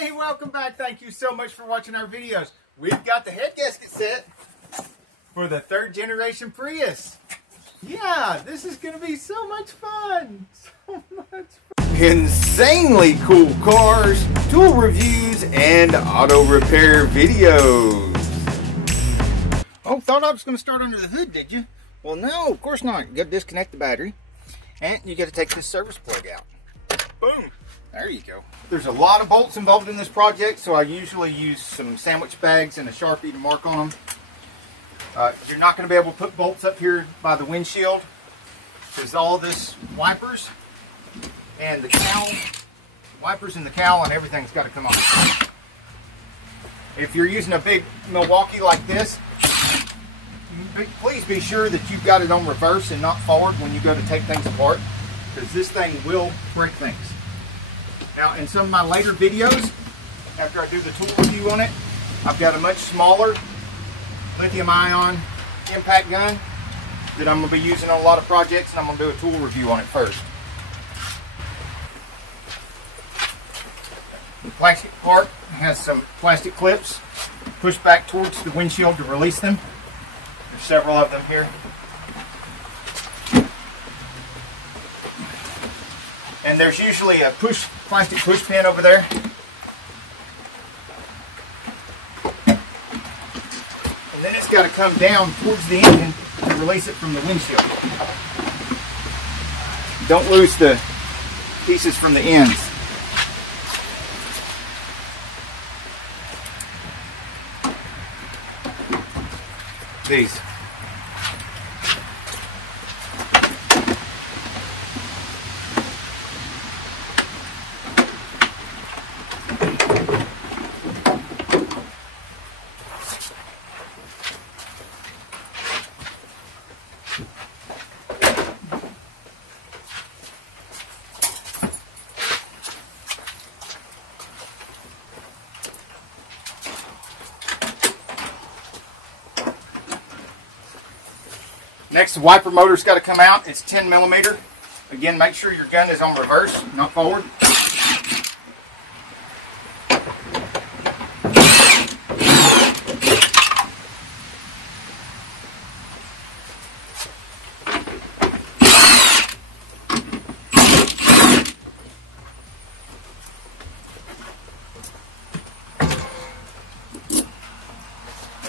Hey, welcome back. Thank you so much for watching our videos. We've got the head gasket set for the 3rd generation Prius. Yeah, this is going to be so much fun. So much fun. Insanely cool cars, tool reviews, and auto repair videos. Oh, thought I was going to start under the hood, did you? Well, no, of course not. You got to disconnect the battery, and you got to take this service plug out. Boom. There you go. There's a lot of bolts involved in this project, so I usually use some sandwich bags and a Sharpie to mark on them. You're not going to be able to put bolts up here by the windshield because all this wipers and the cowl, wipers and the cowl and everything's got to come off. If you're using a big Milwaukee like this, please be sure that you've got it on reverse and not forward when you go to take things apart, because this thing will break things. Now, in some of my later videos, after I do the tool review on it, I've got a much smaller lithium-ion impact gun that I'm going to be using on a lot of projects, and I'm going to do a tool review on it first. The plastic part has some plastic clips pushed back towards the windshield to release them. There's several of them here. And there's usually a plastic push pin over there. And then it's got to come down towards the engine to release it from the windshield. Don't lose the pieces from the ends. These. Next, the wiper motor's got to come out. It's 10 millimeter. Again, make sure your gun is on reverse, not forward.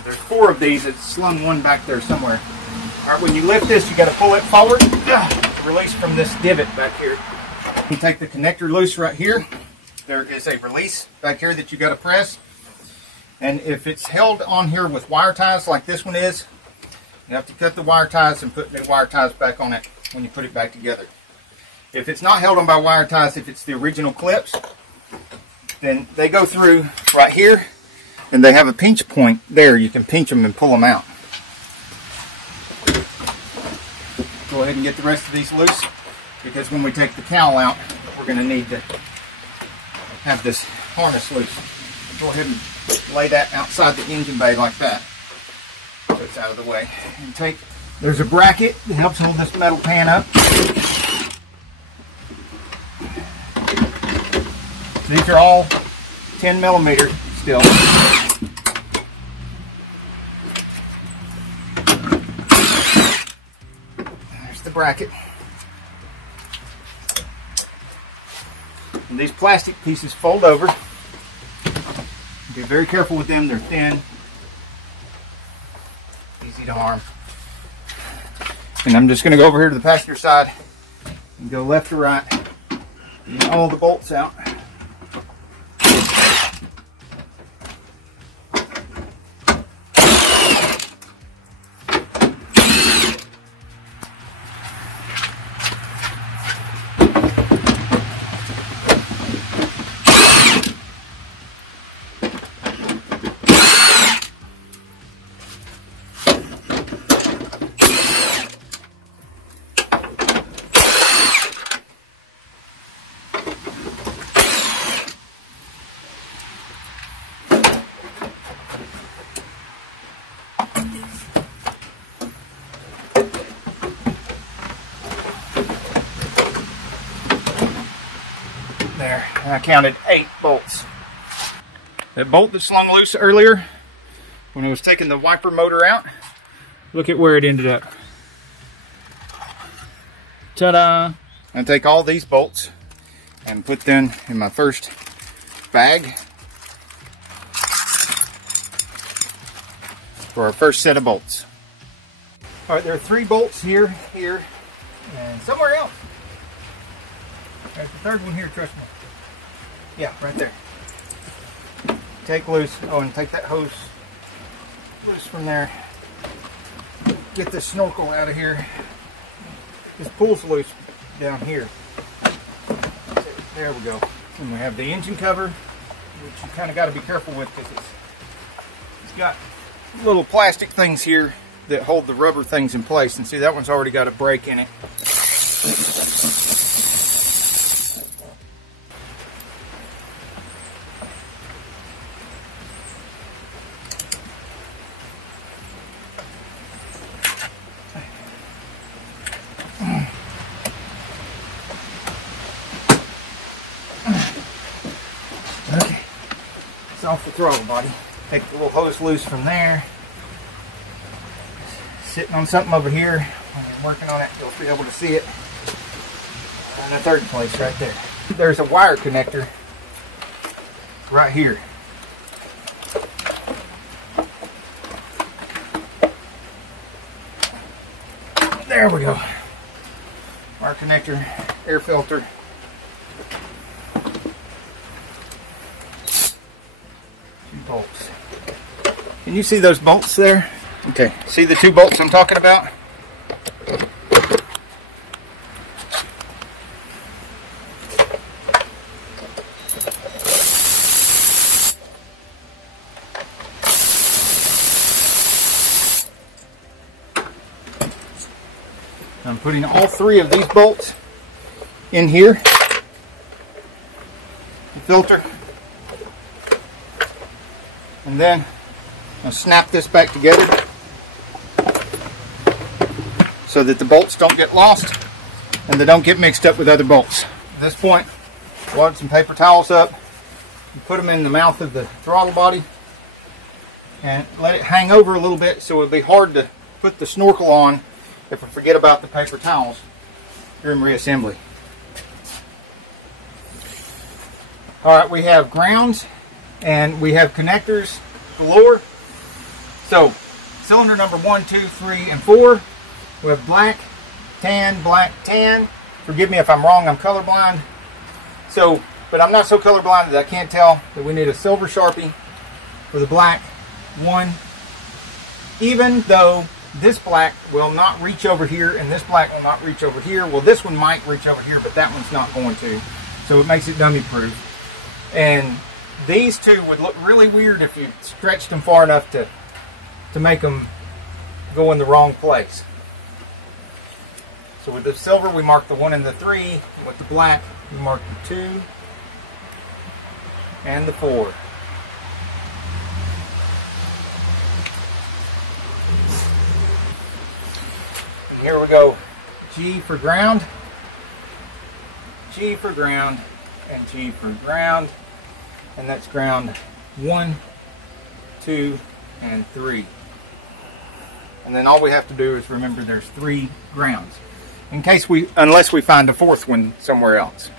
There's 4 of these. It's slung one back there somewhere. All right, when you lift this, you got to pull it forward to release from this divot back here. You take the connector loose right here. There is a release back here that you got to press. And if it's held on here with wire ties like this one is, you have to cut the wire ties and put new wire ties back on it when you put it back together. If it's not held on by wire ties, if it's the original clips, then they go through right here, and they have a pinch point there. You can pinch them and pull them out. Go ahead and get the rest of these loose, because when we take the cowl out, we're going to need to have this harness loose. Go ahead and lay that outside the engine bay like that, so it's out of the way. And there's a bracket that helps hold this metal pan up. These are all 10 millimeter still. The bracket. And these plastic pieces fold over. Be very careful with them, they're thin, easy to harm. And I'm just going to go over here to the passenger side and go left to right, get all the bolts out. There, and I counted 8 bolts. That bolt that slung loose earlier when I was taking the wiper motor out, look at where it ended up. Ta-da! I take all these bolts and put them in my first bag for our first set of bolts. All right, there are 3 bolts here, and somewhere else. There's the third one here, trust me. Yeah, right there. Take loose, and take that hose loose from there. Get this snorkel out of here. This pulls loose down here. There we go. And we have the engine cover, which you kind of got to be careful with because it's got little plastic things here that hold the rubber things in place. And see, that one's already got a break in it. Okay, it's off the throttle body. Take the little hose loose from there. Sitting on something over here. When you're working on it, you'll be able to see it. In the third place, right there. There's a wire connector right here. There we go. Wire connector, air filter. Bolts. Can you see those bolts there? Okay, see the 2 bolts I'm talking about? I'm putting all 3 of these bolts in here. The filter. And then I'll snap this back together so that the bolts don't get lost and they don't get mixed up with other bolts. At this point, wad some paper towels up and put them in the mouth of the throttle body and let it hang over a little bit so it'll be hard to put the snorkel on if I forget about the paper towels during reassembly. Alright, we have grounds and we have connectors galore. So cylinder number 1, 2, 3, and 4. We have black, tan. Forgive me if I'm wrong, I'm colorblind. So, but I'm not so colorblind that I can't tell that we need a silver Sharpie for the black one. Even though this black will not reach over here and this black will not reach over here. Well, this one might reach over here, but that one's not going to. So it makes it dummy proof. And these 2 would look really weird if you stretched them far enough to make them go in the wrong place. So with the silver, we mark the 1 and the 3. With the black, we mark the 2 and the 4. And here we go. G for ground, G for ground, and G for ground. And that's ground 1, 2, and 3. And then all we have to do is remember there's 3 grounds. In case unless we find a 4th one somewhere else.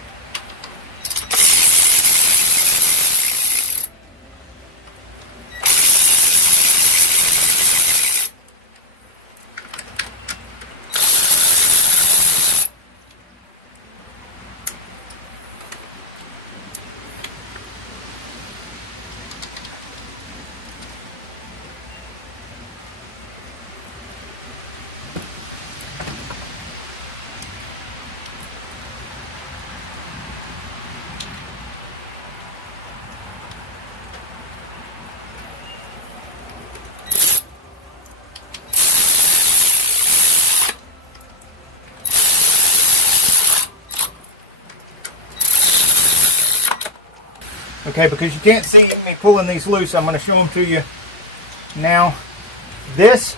Okay, because you can't see me pulling these loose, I'm going to show them to you now. This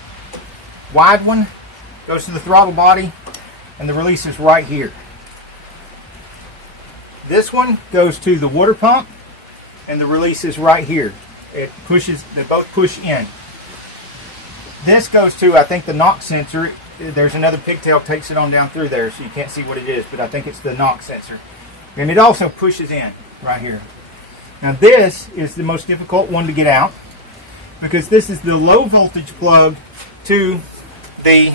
wide one goes to the throttle body and the release is right here. This one goes to the water pump and the release is right here. It pushes, they both push in. This goes to, I think, the knock sensor. There's another pigtail takes it on down through there, so you can't see what it is, but I think it's the knock sensor. And it also pushes in right here. Now this is the most difficult one to get out, because this is the low voltage plug to the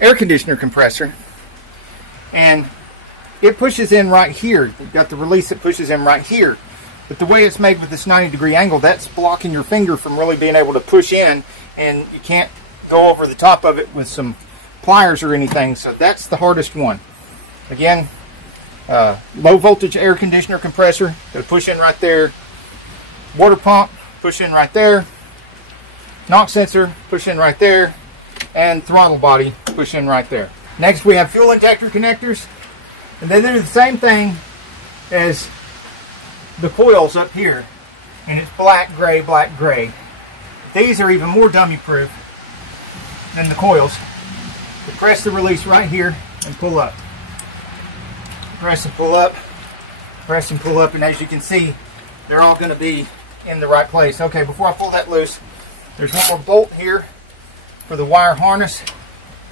air conditioner compressor, and it pushes in right here. You've got the release that pushes in right here, but the way it's made with this 90-degree angle, that's blocking your finger from really being able to push in, and you can't go over the top of it with some pliers or anything, so that's the hardest one. Again, low voltage air conditioner compressor, gonna push in right there. Water pump, push in right there. Knock sensor, push in right there. And throttle body, push in right there. Next we have fuel injector connectors, and they do the same thing as the coils up here, and it's black, gray, black, gray. These are even more dummy proof than the coils. You press the release right here and pull up. Press and pull up, press and pull up, and as you can see, they're all going to be in the right place. Okay, before I pull that loose, there's one more bolt here for the wire harness.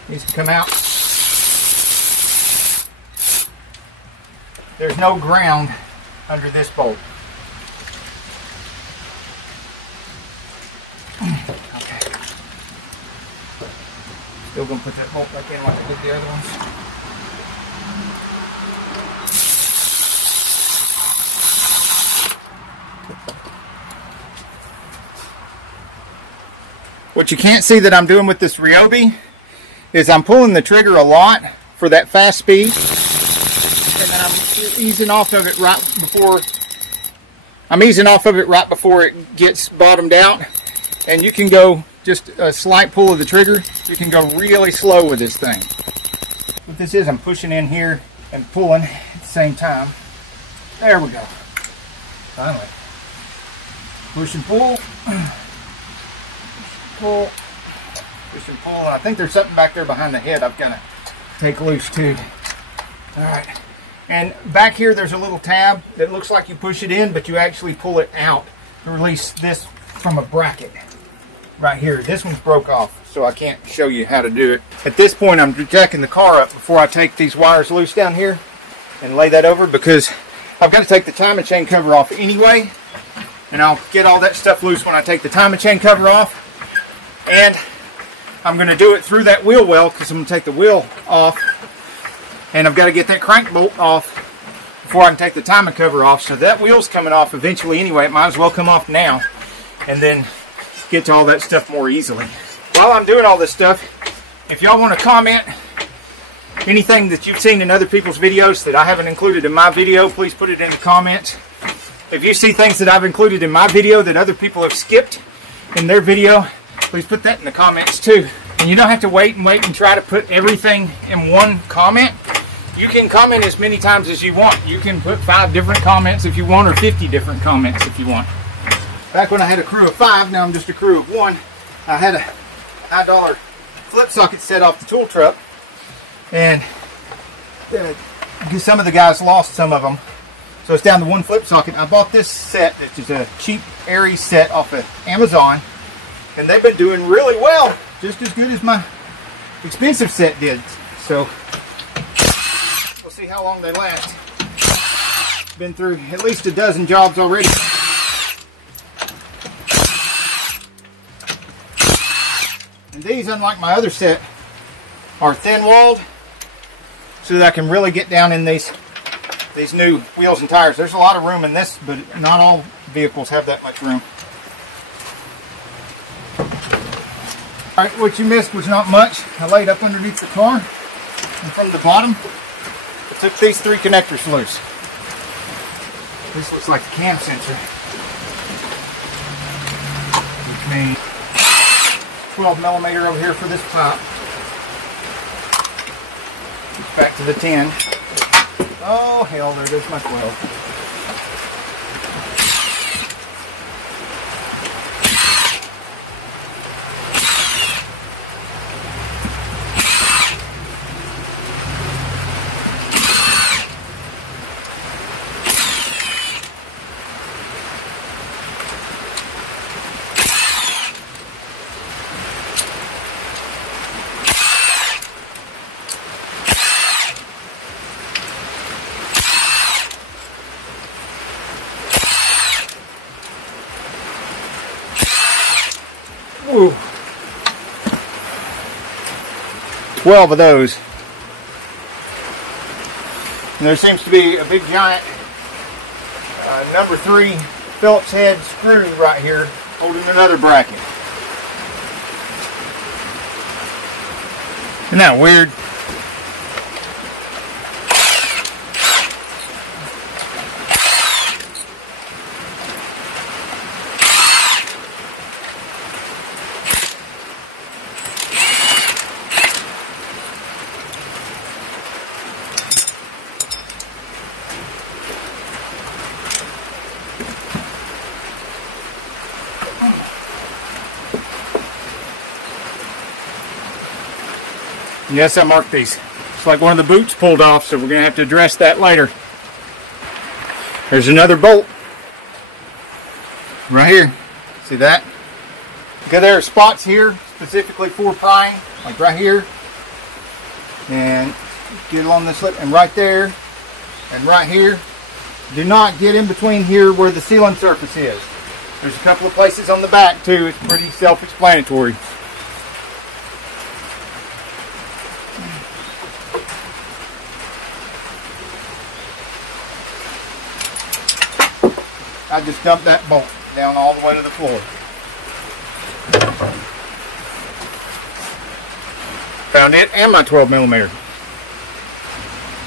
Needs to come out. There's no ground under this bolt. Okay. Still going to put that bolt back in like I did the other ones. What you can't see that I'm doing with this Ryobi is I'm pulling the trigger a lot for that fast speed, and then I'm easing off of it right before it gets bottomed out. And you can go just a slight pull of the trigger. You can go really slow with this thing. What this is, I'm pushing in here and pulling at the same time. There we go. Finally. Push and pull. Pull, push and pull, and I think there's something back there behind the head I've got to take loose too. Alright, and back here there's a little tab that looks like you push it in, but you actually pull it out to release this from a bracket right here. This one's broke off, so I can't show you how to do it. At this point I'm jacking the car up before I take these wires loose down here and lay that over, because I've got to take the timing chain cover off anyway, and I'll get all that stuff loose when I take the timing chain cover off. And I'm going to do it through that wheel well, because I'm going to take the wheel off, and I've got to get that crank bolt off before I can take the timing cover off. So that wheel's coming off eventually anyway. It might as well come off now and then get to all that stuff more easily. While I'm doing all this stuff, if y'all want to comment anything that you've seen in other people's videos that I haven't included in my video, please put it in the comments. If you see things that I've included in my video that other people have skipped in their video, please put that in the comments too. And you don't have to wait and try to put everything in one comment. You can comment as many times as you want. You can put 5 different comments if you want, or 50 different comments if you want. Back when I had a crew of 5, now I'm just a crew of 1. I had a $9 flip socket set off the tool truck, and some of the guys lost some of them. So it's down to 1 flip socket. I bought this set, which is a cheap Aries set off of Amazon. And they've been doing really well, just as good as my expensive set did. So we'll see how long they last. Been through at least a dozen jobs already. And these, unlike my other set, are thin-walled, so that I can really get down in these new wheels and tires. There's a lot of room in this, but not all vehicles have that much room. Alright, what you missed was not much. I laid up underneath the car, and from the bottom, I took these 3 connectors loose. This looks like the cam sensor, which means 12mm over here for this pipe. Back to the 10. Oh hell, there goes my 12. 12 of those. And there seems to be a big giant number 3 Phillips head screw right here holding another bracket. Isn't that weird? Yes, I marked these. It's like one of the boots pulled off, so we're going to have to address that later. There's another bolt. Right here. See that? Okay, there are spots here specifically for prying, like right here. And get along this lip, and right there, and right here. Do not get in between here where the sealing surface is. There's a couple of places on the back too. It's pretty self-explanatory. I just dumped that bolt down all the way to the floor. Found it and my 12mm.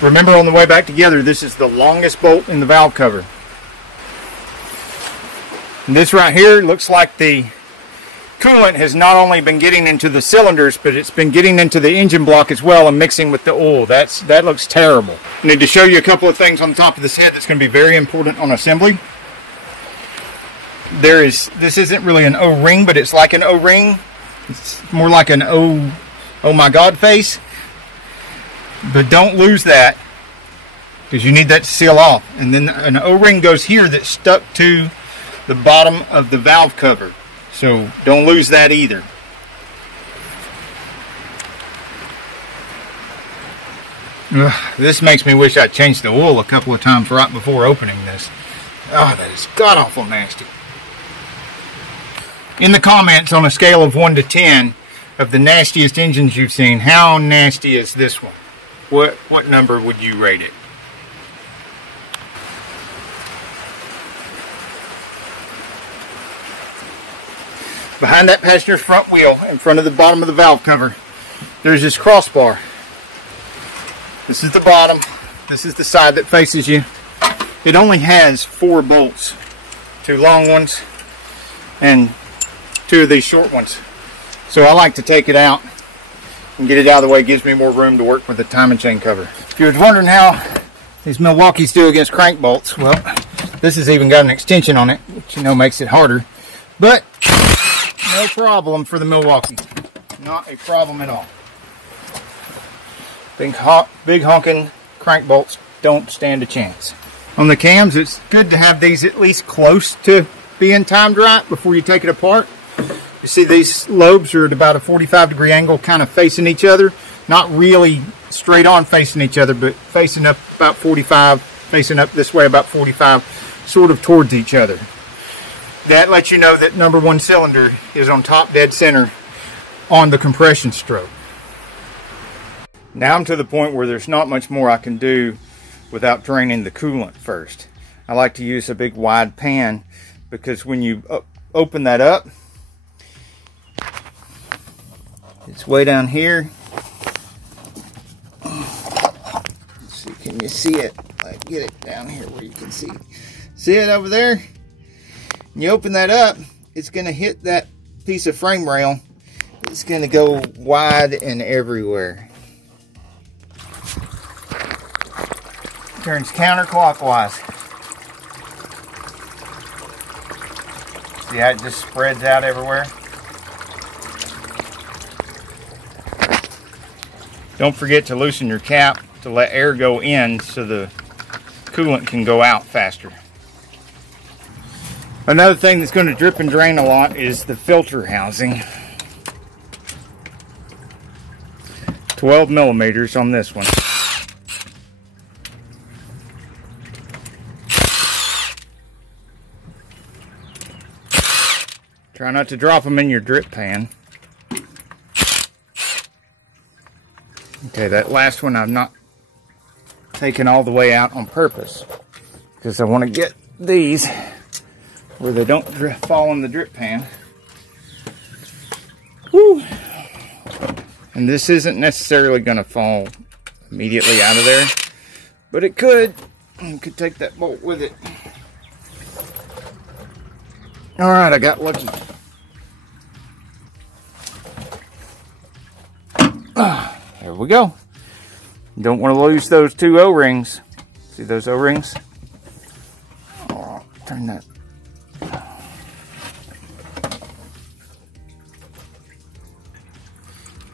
Remember, on the way back together, this is the longest bolt in the valve cover. And this right here looks like the coolant has not only been getting into the cylinders, but it's been getting into the engine block as well and mixing with the oil. That looks terrible. I need to show you a couple of things on the top of this head that's going to be very important on assembly. This isn't really an O-ring, but it's like an O-ring. It's more like an oh my God face. But don't lose that, because you need that to seal off. And then an O-ring goes here that's stuck to the bottom of the valve cover. So don't lose that either. This makes me wish I'd changed the oil a couple of times right before opening this. Oh, that is god-awful nasty. In the comments, on a scale of 1 to 10 of the nastiest engines you've seen, how nasty is this one? What number would you rate it? Behind that passenger's front wheel, in front of the bottom of the valve cover, there's this crossbar. This is the bottom. This is the side that faces you. It only has 4 bolts. 2 long ones and 2 of these short ones. So I like to take it out and get it out of the way. It gives me more room to work with the timing chain cover. If you was wondering how these Milwaukees do against crank bolts, well, this has even got an extension on it, which makes it harder. But no problem for the Milwaukee. Not a problem at all. Big honking crank bolts don't stand a chance. On the cams, it's good to have these at least close to being timed right before you take it apart. You see these lobes are at about a 45-degree angle, kind of facing each other. Not really straight on facing each other, but facing up about 45, facing up this way about 45, sort of towards each other. That lets you know that number 1 cylinder is on top dead center on the compression stroke. Now I'm to the point where there's not much more I can do without draining the coolant first. I like to use a big wide pan, because when you open that up, it's way down here. Let's see, can you see it? Like, get it down here where you can see. See it over there? And you open that up, it's going to hit that piece of frame rail. It's going to go wide and everywhere. Turns counterclockwise. See how it just spreads out everywhere? Don't forget to loosen your cap to let air go in so the coolant can go out faster. Another thing that's going to drip and drain a lot is the filter housing. 12mm on this one. Try not to drop them in your drip pan. Okay, that last one I've not taken all the way out on purpose because I want to get these where they don't fall in the drip pan. Woo! And this isn't necessarily going to fall immediately out of there, but it could. You could take that bolt with it. All right, I got lucky. There we go. You don't want to lose those two O-rings. See those O-rings? Oh, turn that.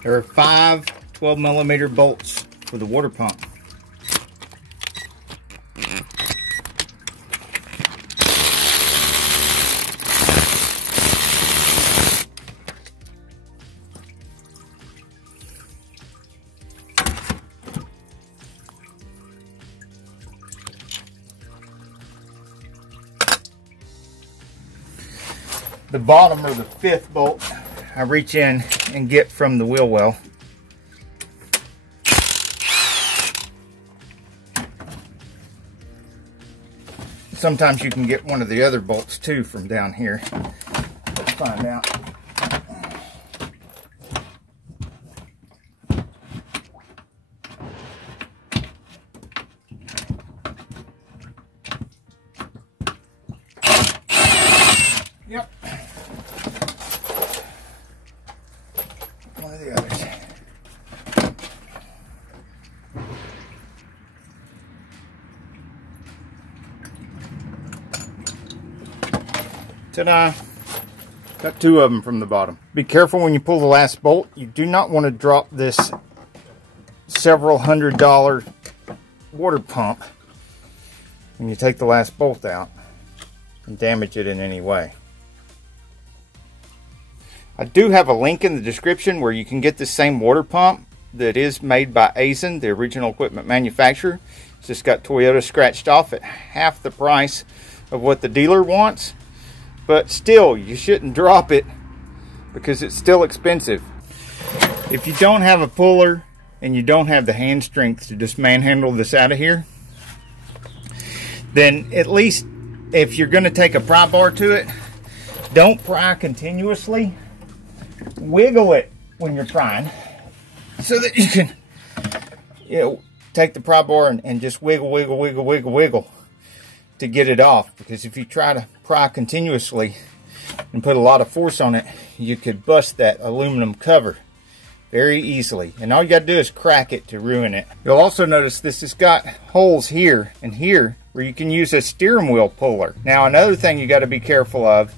There are 5 12mm bolts for the water pump. The bottom, or the 5th bolt, I reach in and get from the wheel well. Sometimes you can get one of the other bolts too from down here. Let's find out. Yep. One of the others. Ta-da! Got 2 of them from the bottom. Be careful when you pull the last bolt. You do not want to drop this several $100 water pump when you take the last bolt out and damage it in any way. I do have a link in the description where you can get the same water pump that is made by Aisin, the original equipment manufacturer. It's just got Toyota scratched off at half the price of what the dealer wants. But still, you shouldn't drop it because it's still expensive. If you don't have a puller and you don't have the hand strength to just manhandle this out of here, then at least if you're going to take a pry bar to it, don't pry continuously. Wiggle it when you're prying so that you can, take the pry bar and just wiggle to get it off. Because if you try to pry continuously and put a lot of force on it, you could bust that aluminum cover very easily. And all you got to do is crack it to ruin it. You'll also notice this has got holes here and here where you can use a steering wheel puller. Now another thing you got to be careful of,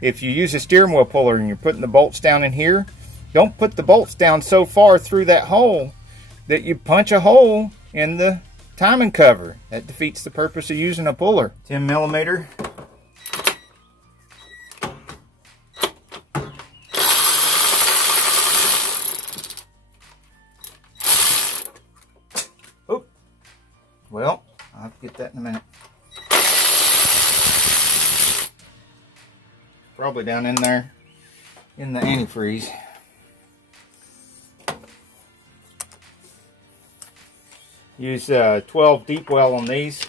if you use a steering wheel puller and you're putting the bolts down in here, don't put the bolts down so far through that hole that you punch a hole in the timing cover. That defeats the purpose of using a puller. 10mm. Oh, well, I'll have to get that in a minute. Probably down in there in the antifreeze. Use 12 deep well on these.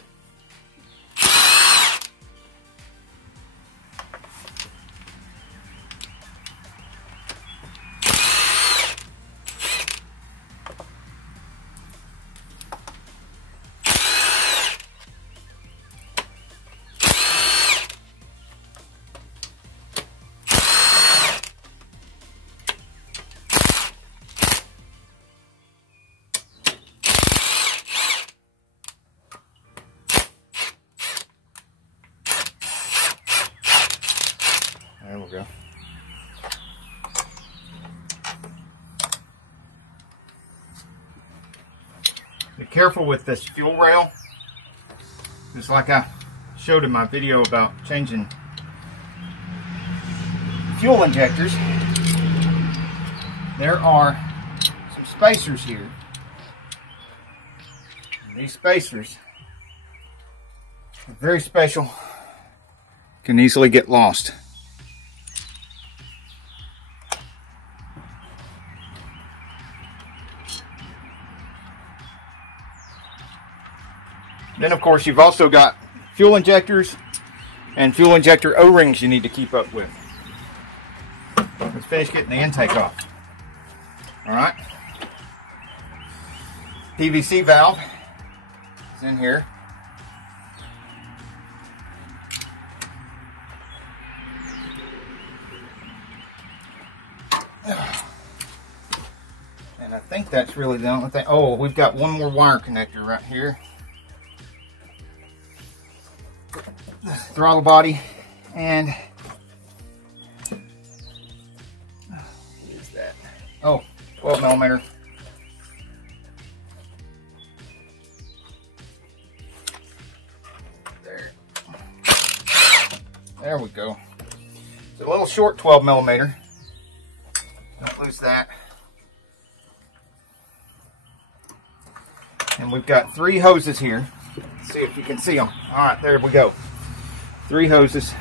There we go. Be careful with this fuel rail. Just like I showed in my video about changing fuel injectors, there are some spacers here. And these spacers are very special. Can easily get lost. Then of course you've also got fuel injectors and fuel injector O-rings you need to keep up with. Let's finish getting the intake off. Alright. PVC valve is in here. And I think that's really the only thing. Oh, we've got one more wire connector right here. Throttle body and what is that? Oh, 12 millimeter. There we go. It's a little short 12 millimeter. Don't lose that. And we've got 3 hoses here. Let's see if you can see them. All right, there we go. 3 hoses.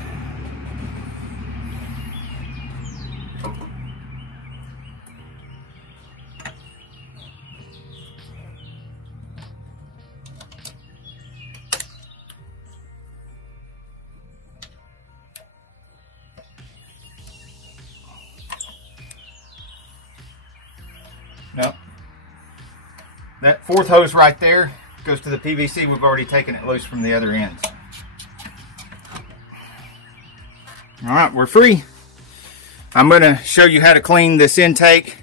No. That 4th hose right there goes to the PVC. We've already taken it loose from the other ends. Alright, we're free. I'm going to show you how to clean this intake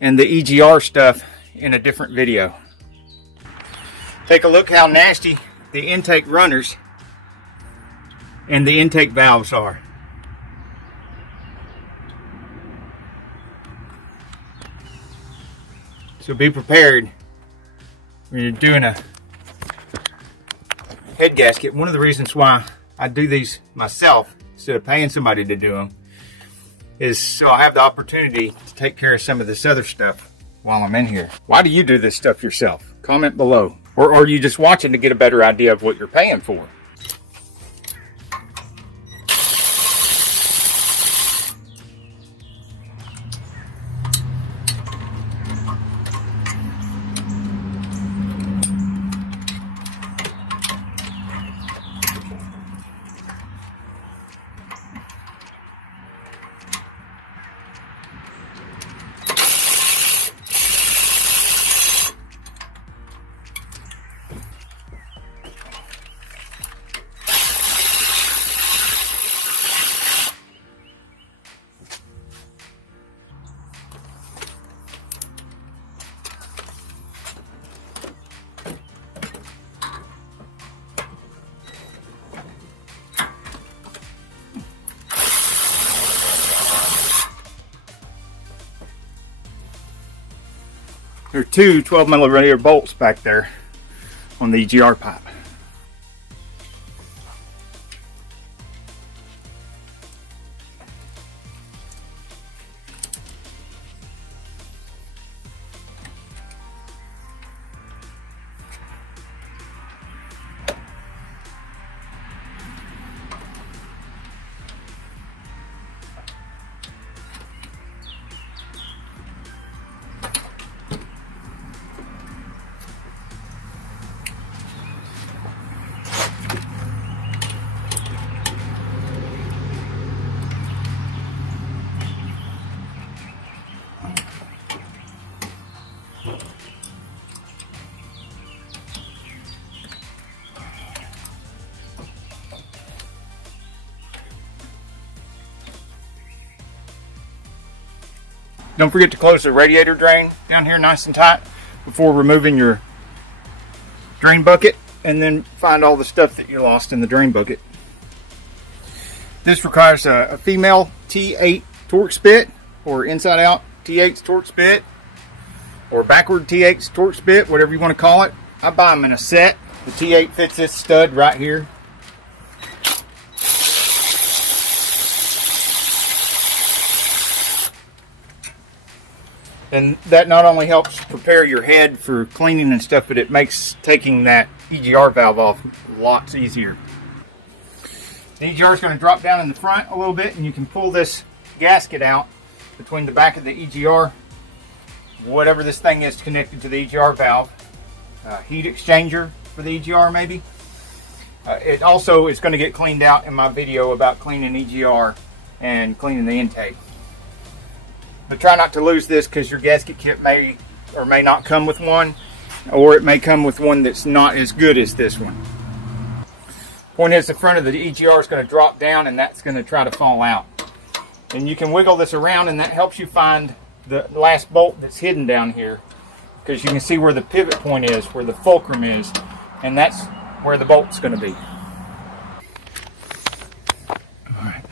and the EGR stuff in a different video. Take a look how nasty the intake runners and the intake valves are. So be prepared when you're doing a head gasket. One of the reasons why I do these myself instead of paying somebody to do them is so I have the opportunity to take care of some of this other stuff while I'm in here. Why do you do this stuff yourself? Comment below. Or are you just watching to get a better idea of what you're paying for? There are 2 12 millimeter bolts back there on the EGR pipe. Don't forget to close the radiator drain down here nice and tight before removing your drain bucket, and then find all the stuff that you lost in the drain bucket. This requires a female T8 Torx bit, or inside out T8 Torx bit, or backward T8 Torx bit, whatever you want to call it. I buy them in a set. The T8 fits this stud right here. And that not only helps prepare your head for cleaning and stuff, but it makes taking that EGR valve off lots easier. The EGR is going to drop down in the front a little bit, and you can pull this gasket out between the back of the EGR, whatever this thing is connected to the EGR valve, heat exchanger, for the EGR maybe. It also is going to get cleaned out in my video about cleaning EGR and cleaning the intake. But try not to lose this, because your gasket kit may or may not come with one, or it may come with one that's not as good as this one. Point is, the front of the EGR is going to drop down, and that's going to try to fall out. And you can wiggle this around, and that helps you find the last bolt that's hidden down here, because you can see where the pivot point is, where the fulcrum is, and that's where the bolt's going to be. All right.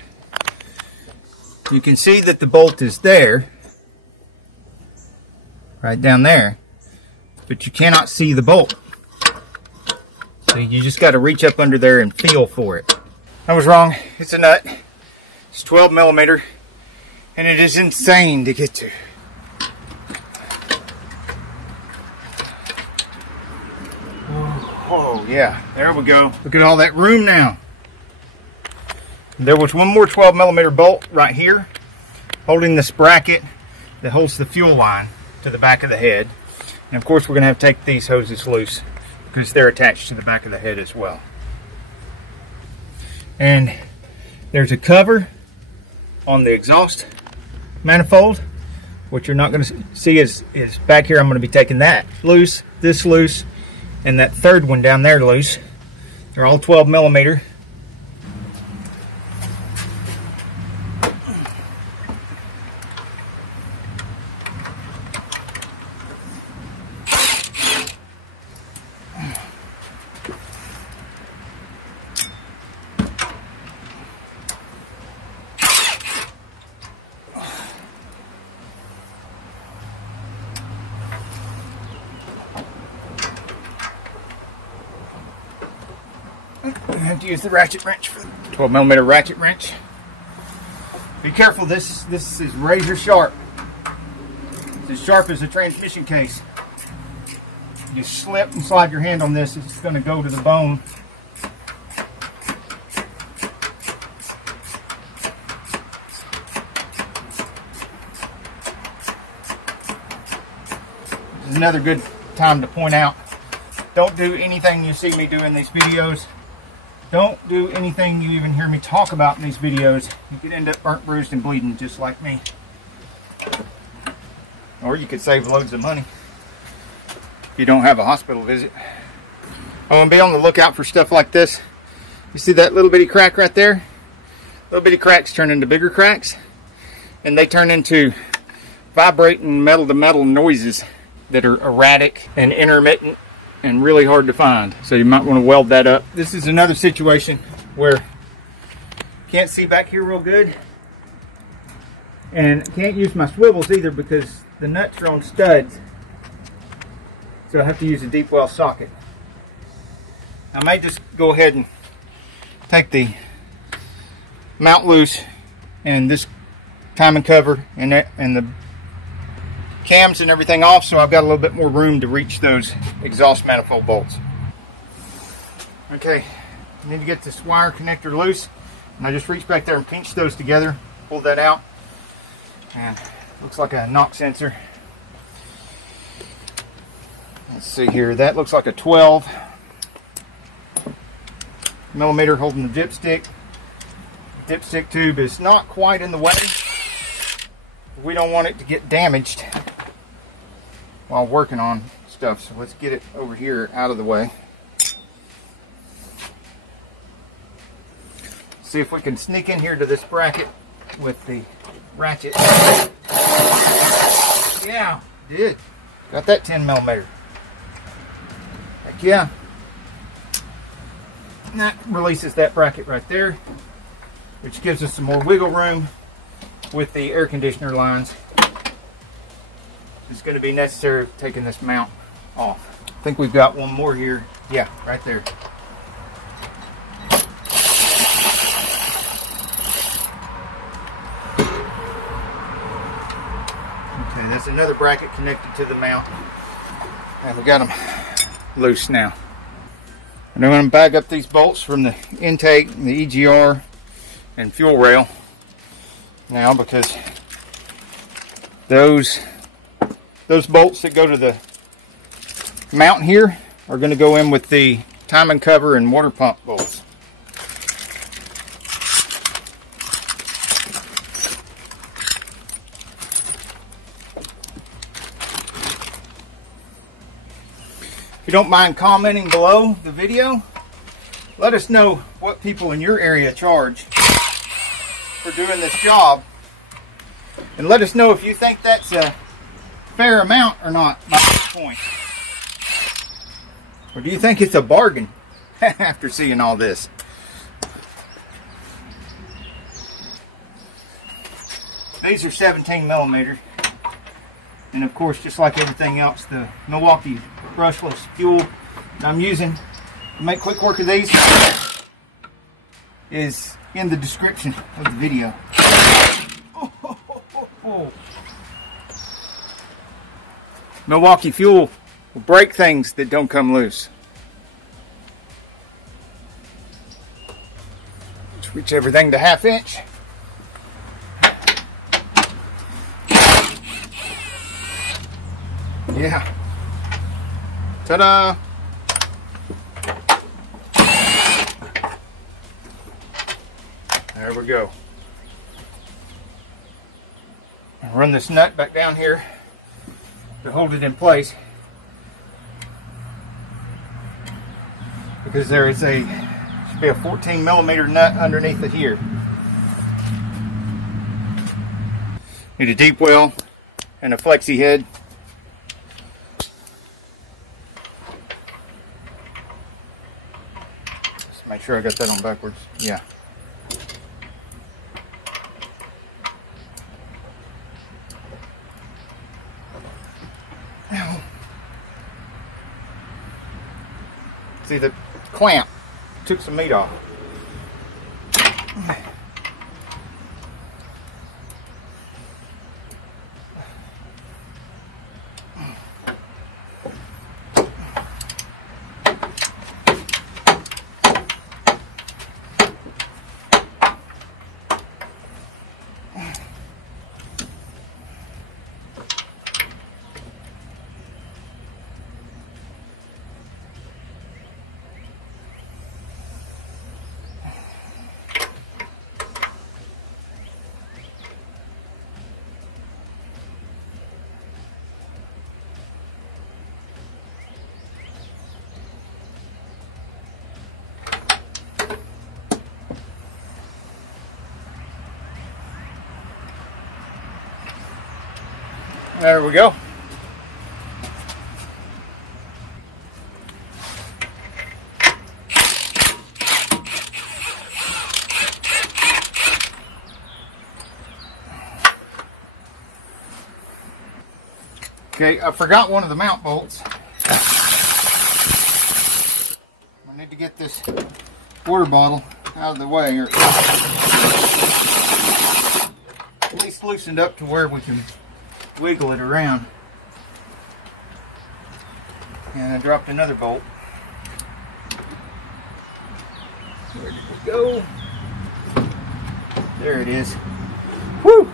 You can see that the bolt is there, right down there, but you cannot see the bolt. So you just got to reach up under there and feel for it. I was wrong. It's a nut. It's 12 millimeter, and it is insane to get to. Oh yeah, there we go. Look at all that room now. There was one more 12 millimeter bolt right here holding this bracket that holds the fuel line to the back of the head. And of course we're going to have to take these hoses loose because they're attached to the back of the head as well. And there's a cover on the exhaust manifold. What you're not going to see is back here. I'm going to be taking that loose, this loose, and that third one down there loose. They're all 12 millimeter. I have to use the ratchet wrench for the 12 millimeter ratchet wrench. Be careful, this is razor sharp. It's as sharp as a transmission case. You slip and slide your hand on this, it's going to go to the bone. This is another good time to point out, don't do anything you see me do in these videos. Don't do anything you even hear me talk about in these videos. You could end up burnt, bruised, and bleeding just like me. Or you could save loads of money if you don't have a hospital visit. I want to be on the lookout for stuff like this. You see that little bitty crack right there? Little bitty cracks turn into bigger cracks, and they turn into vibrating metal to metal noises that are erratic and intermittent and really hard to find. So you might want to weld that up. This is another situation where can't see back here real good, and can't use my swivels either because the nuts are on studs. So I have to use a deep well socket. I may just go ahead and take the mount loose and this timing cover and the cams and everything off, so I've got a little bit more room to reach those exhaust manifold bolts. Okay, I need to get this wire connector loose, and I just reach back there and pinch those together, pull that out, and looks like a knock sensor. Let's see here, that looks like a 12 millimeter holding the dipstick. The dipstick tube is not quite in the way. We don't want it to get damaged while working on stuff, so let's get it over here out of the way. See if we can sneak in here to this bracket with the ratchet. Yeah, did. Got that 10 millimeter. Heck yeah. And that releases that bracket right there, which gives us some more wiggle room with the air conditioner lines. It's going to be necessary taking this mount off. I think we've got one more here. Yeah, right there. Okay, that's another bracket connected to the mount. And we got them loose now. And I'm going to bag up these bolts from the intake, the EGR, and fuel rail now, because those bolts that go to the mount here are going to go in with the timing cover and water pump bolts. If you don't mind commenting below the video, let us know what people in your area charge for doing this job. And let us know if you think that's a fair amount or not by this point. Or do you think it's a bargain after seeing all this? These are 17 millimeter. And of course, just like everything else, the Milwaukee brushless fuel that I'm using to make quick work of these is in the description of the video. Milwaukee fuel will break things that don't come loose. Switch everything to 1/2 inch. Yeah. Ta-da! There we go. I'll run this nut back down here to hold it in place, because there is should be a 14 millimeter nut underneath it here. Need a deep well and a flexi head. Just make sure I got that on backwards. Yeah. See, the clamp took some meat off. There we go. Okay, I forgot one of the mount bolts. I need to get this water bottle out of the way, or at least loosened up to where we can wiggle it around. And I dropped another bolt. Where did it go? There it is. Whew!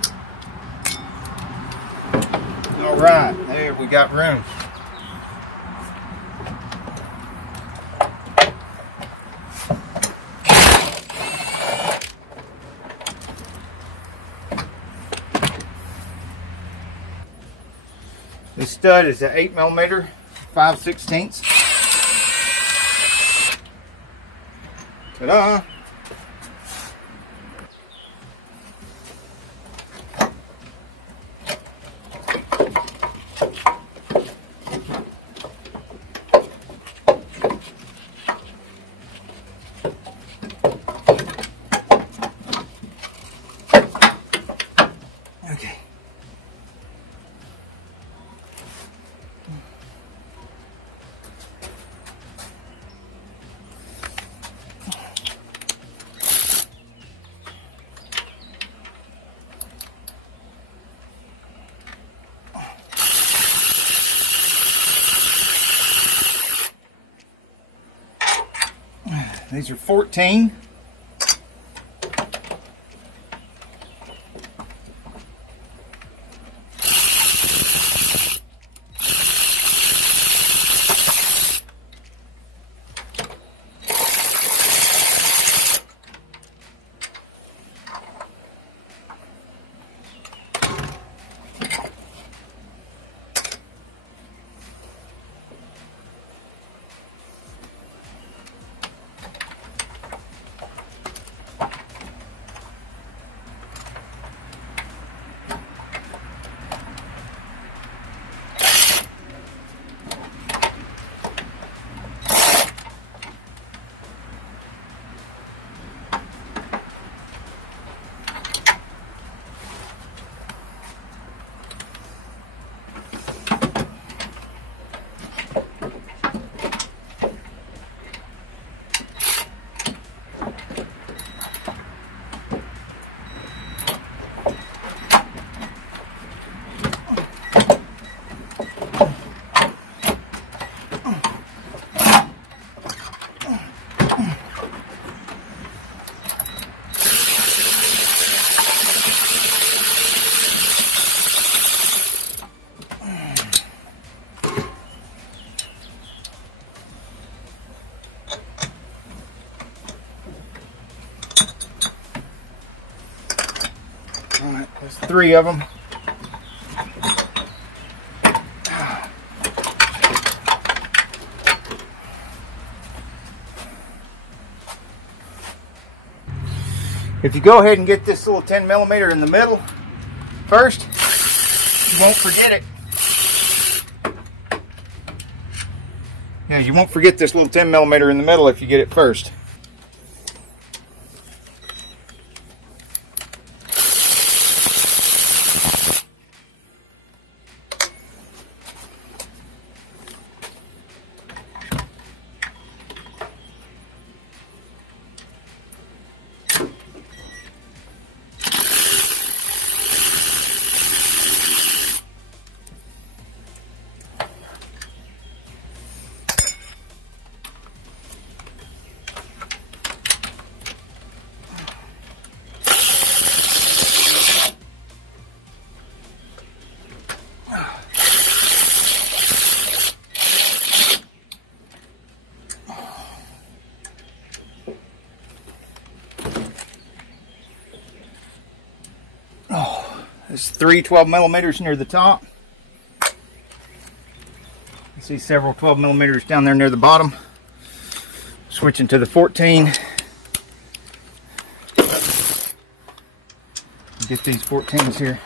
Alright, there we got room. This stud is an 8 millimeter, 5/16. Ta-da! Okay. These are 14. All right, there's 3 of them. If you go ahead and get this little 10mm in the middle first, you won't forget it. Yeah, you won't forget this little 10mm in the middle if you get it first. There's 3 12mm near the top. You see several 12mm down there near the bottom. Switching to the 14. Get these 14s here.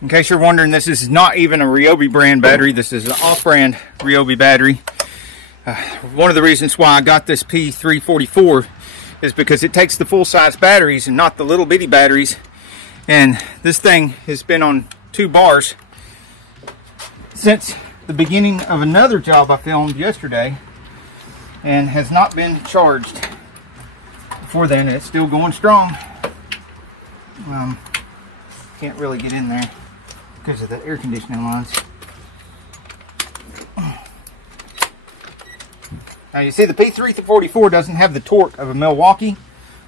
In case you're wondering, this is not even a Ryobi brand battery. This is an off-brand Ryobi battery. One of the reasons why I got this P344 is because it takes the full-size batteries and not the little bitty batteries. And this thing has been on 2 bars since the beginning of another job I filmed yesterday and has not been charged before then. It's still going strong. Can't really get in there because of the air conditioning lines. Now you see the P344 doesn't have the torque of a Milwaukee,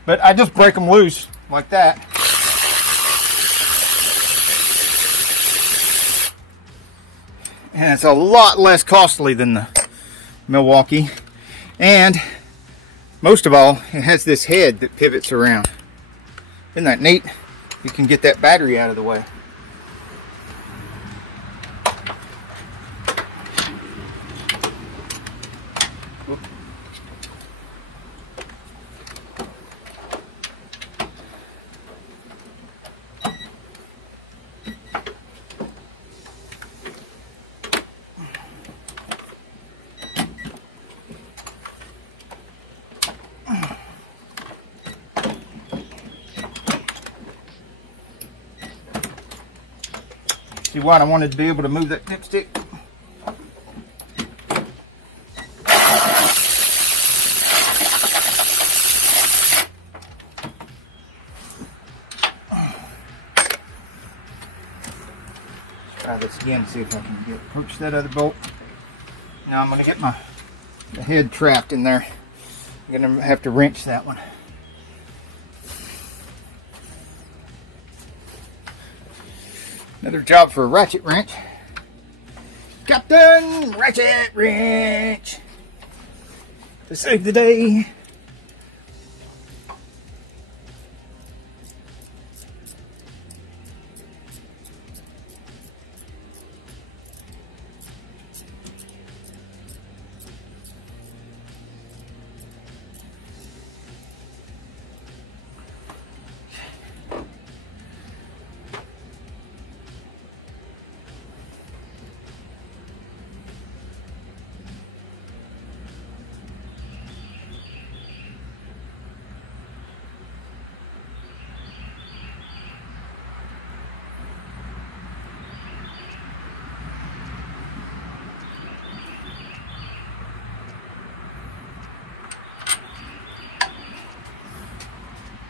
but I just break them loose like that. And it's a lot less costly than the Milwaukee. And most of all, it has this head that pivots around. Isn't that neat? You can get that battery out of the way. See what? I wanted to be able to move that dipstick. Try this again, see if I can approach that other bolt. Now I'm going to get the head trapped in there. I'm going to have to wrench that one. Another job for a ratchet wrench. Captain Ratchet Wrench to save the day.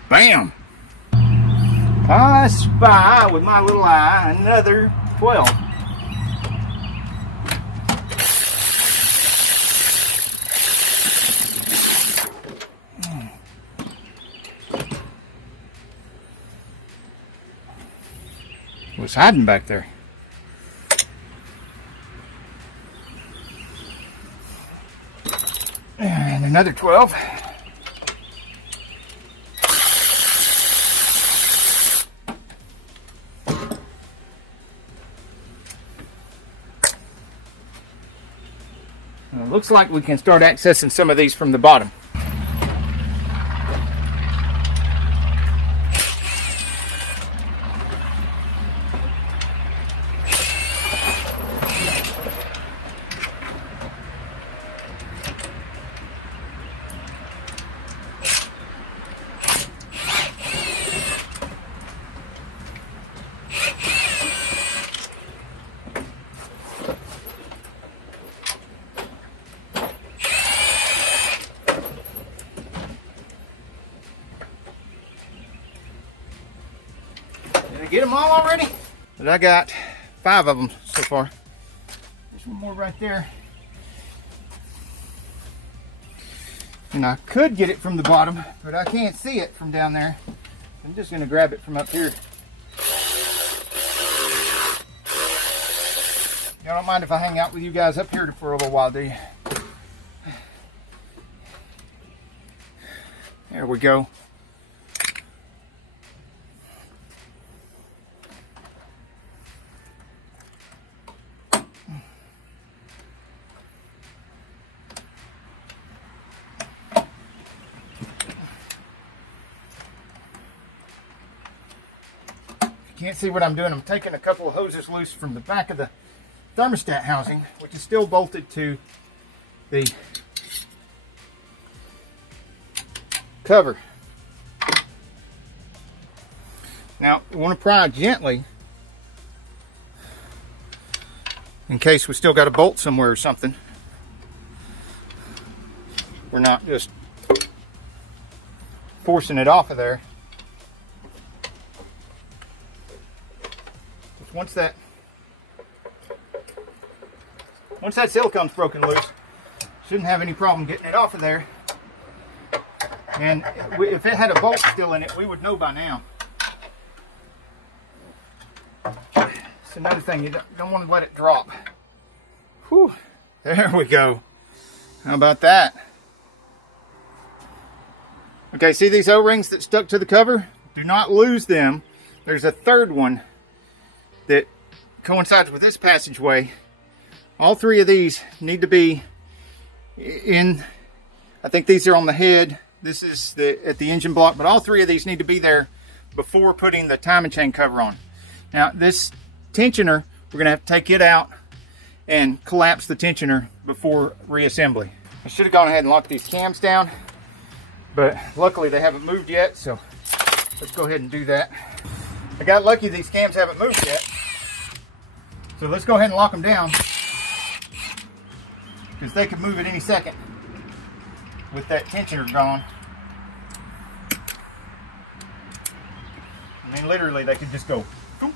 Bam! I spy with my little eye another 12. What's hiding back there? And another 12. Well, it looks like we can start accessing some of these from the bottom. Get them all already? But I got 5 of them so far. There's one more right there. And I could get it from the bottom, but I can't see it from down there. I'm just gonna grab it from up here. Y'all don't mind if I hang out with you guys up here for a little while, do you? There we go. Can't see what I'm doing. I'm taking a couple of hoses loose from the back of the thermostat housing, which is still bolted to the cover. Now, we want to pry gently in case we still got a bolt somewhere or something. We're not just forcing it off of there. Once that silicone's broken loose, shouldn't have any problem getting it off of there. And if it had a bolt still in it, we would know by now. It's another thing, you don't want to let it drop. Whew, there we go. How about that? Okay, see these O-rings that stuck to the cover? Do not lose them. There's a third one that coincides with this passageway. All 3 of these need to be in, I think these are on the head. This is at the engine block, but all 3 of these need to be there before putting the timing chain cover on. Now this tensioner, we're gonna have to take it out and collapse the tensioner before reassembly. I should have gone ahead and locked these cams down, but luckily they haven't moved yet, so let's go ahead and do that. I got lucky these cams haven't moved yet. So let's go ahead and lock them down, because they could move at any second with that tensioner gone. I mean, literally, they could just go. Boop.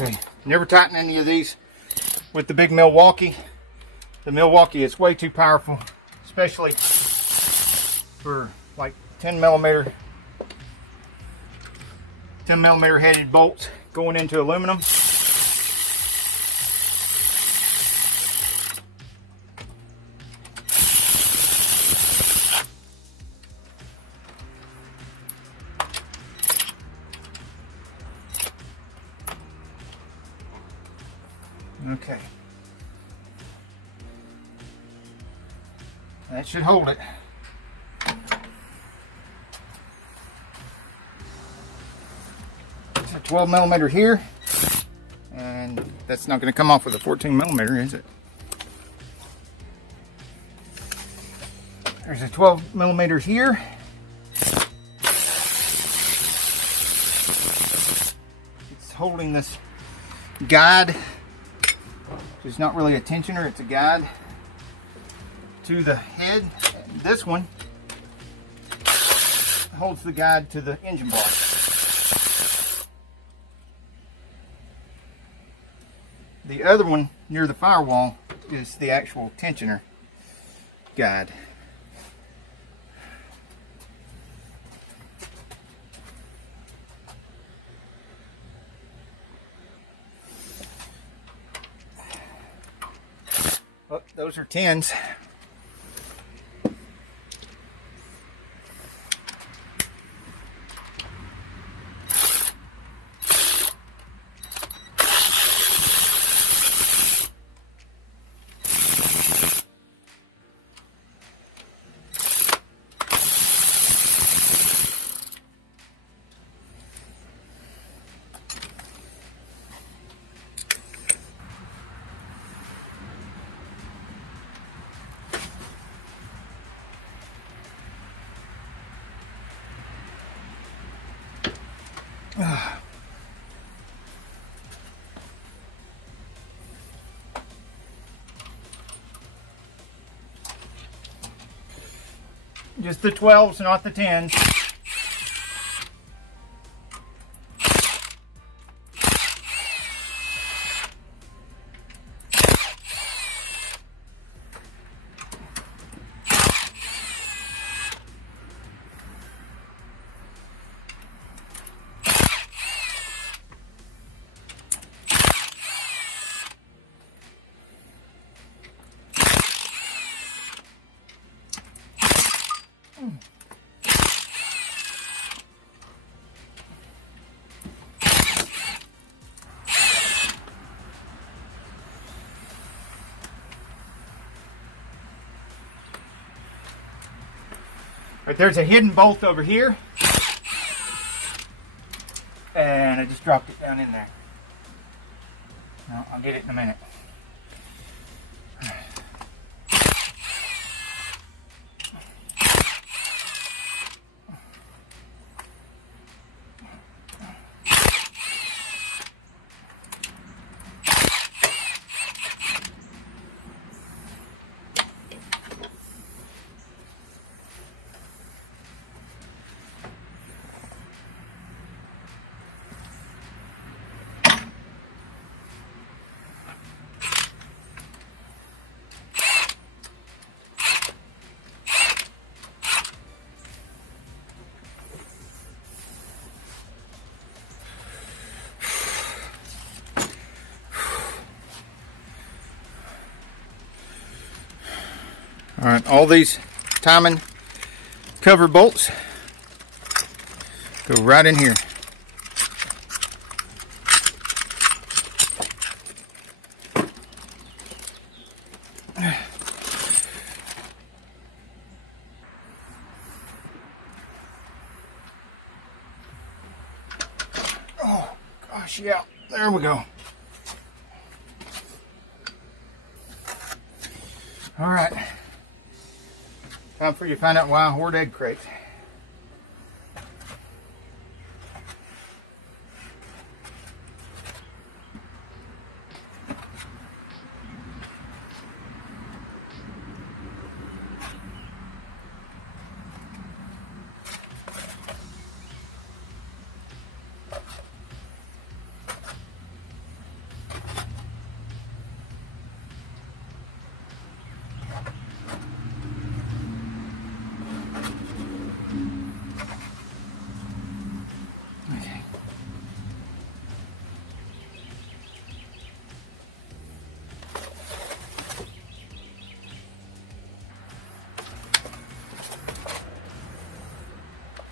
Okay, never tighten any of these with the big Milwaukee. The Milwaukee is way too powerful, especially for like 10 millimeter headed bolts going into aluminum. Okay. That should hold it. It's a 12 millimeter here, and that's not going to come off with a 14 millimeter, is it? There's a 12 millimeters here. It's holding this guide. It's not really a tensioner, it's a guide to the head. And this one holds the guide to the engine block. The other one near the firewall is the actual tensioner guide. Oh, those are 10s. Just the 12s, not the 10s. But there's a hidden bolt over here, and I just dropped it down in there. Well, I'll get it in a minute. All right, all these timing cover bolts go right in here. Oh gosh, yeah, there we go. All right. Time for you to find out why I hoard egg crates.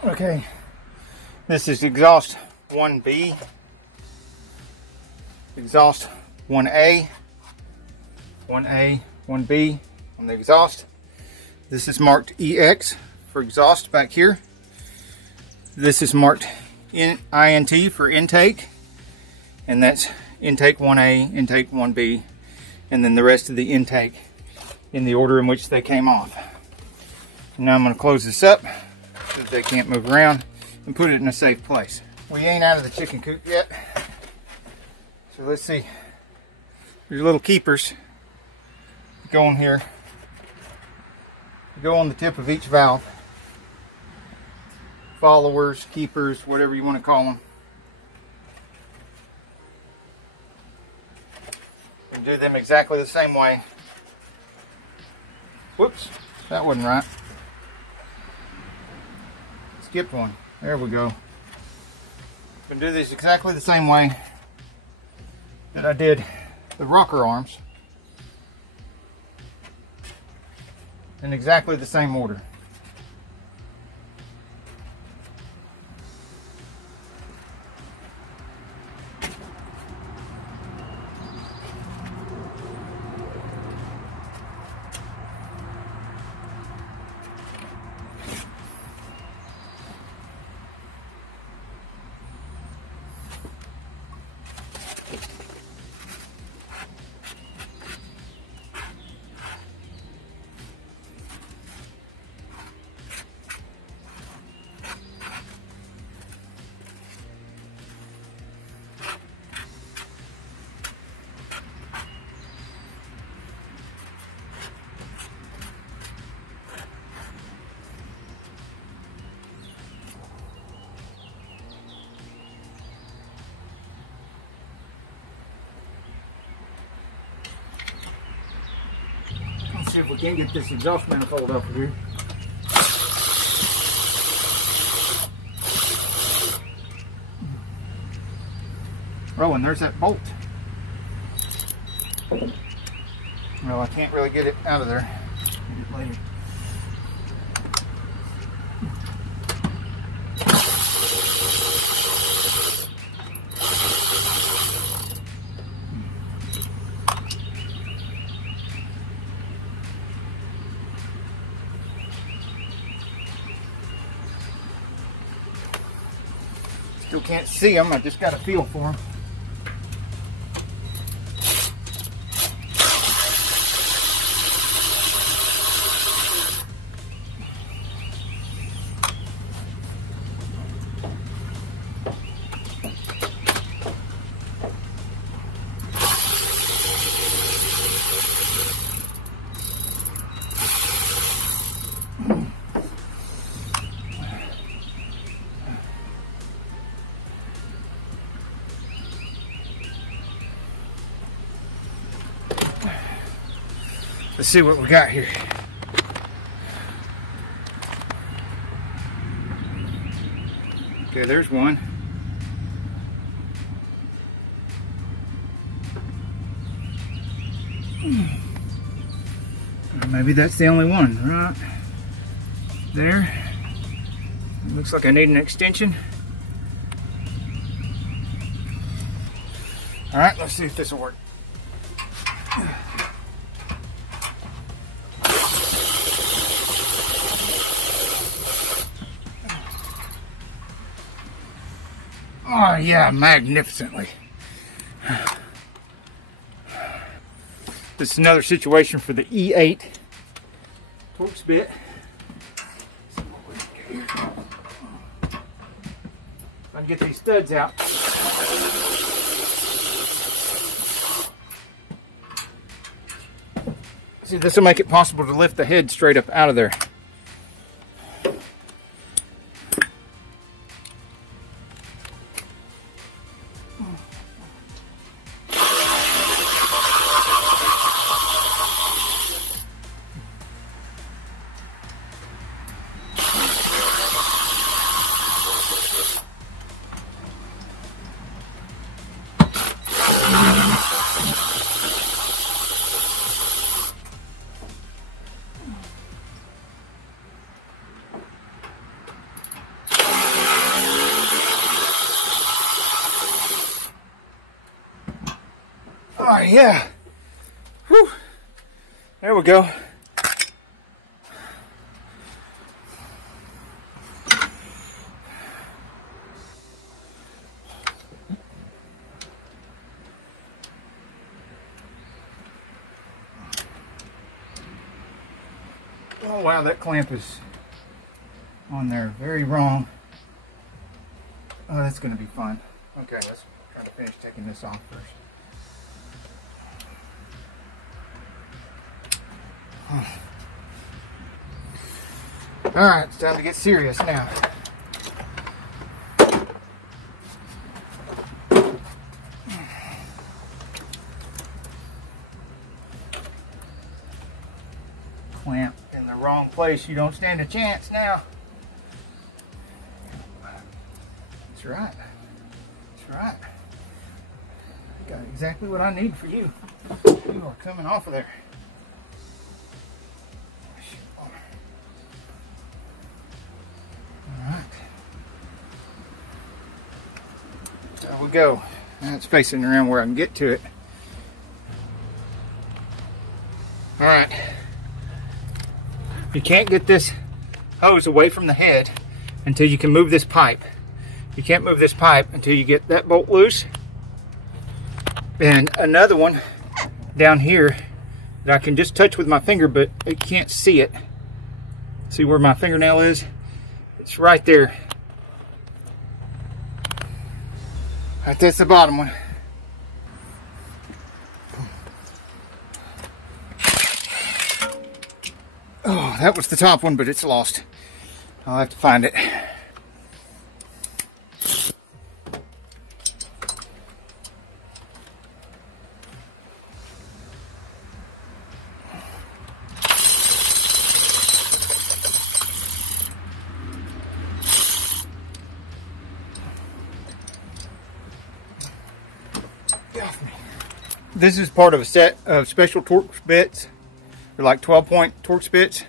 Okay, this is exhaust 1B, exhaust 1A, 1A, 1B on the exhaust. This is marked EX for exhaust back here. This is marked INT for intake, and that's intake 1A, intake 1B, and then the rest of the intake in the order in which they came off. So now I'm going to close this up so that they can't move around and put it in a safe place. We ain't out of the chicken coop yet. So let's see. There's little keepers that go on here. They go on the tip of each valve. Followers, keepers, whatever you want to call them. And do them exactly the same way. Whoops, that wasn't right. Skipped one. There we go. Can do these exactly the same way that I did the rocker arms. In exactly the same order. Let's see if we can get this exhaust manifold off of here. Oh, and there's that bolt. Well, I can't really get it out of there. Get it later. Still can't see them, I just got a feel for them. Let's see what we got here. Okay, there's one. Maybe that's the only one, right there. It looks like I need an extension. All right, let's see if this will work. Oh yeah, magnificently. This is another situation for the E8 Torx bit. If I can get these studs out. See, this will make it possible to lift the head straight up out of there. Oh yeah. Whew. There we go. Oh wow, that clamp is on there. Very wrong. Oh, that's going to be fun. Okay, let's try to finish taking this off first. Alright, it's time to get serious now. Clamp in the wrong place, you don't stand a chance now. That's right. That's right. Got exactly what I need for you. You are coming off of there. Alright. There we go. Now it's facing around where I can get to it. Alright. You can't get this hose away from the head until you can move this pipe. You can't move this pipe until you get that bolt loose. And another one down here that I can just touch with my finger, but you can't see it. See where my fingernail is? It's right there. Right, that's the bottom one. Oh, that was the top one, but it's lost. I'll have to find it. This is part of a set of special Torx bits. They're like 12-point Torx bits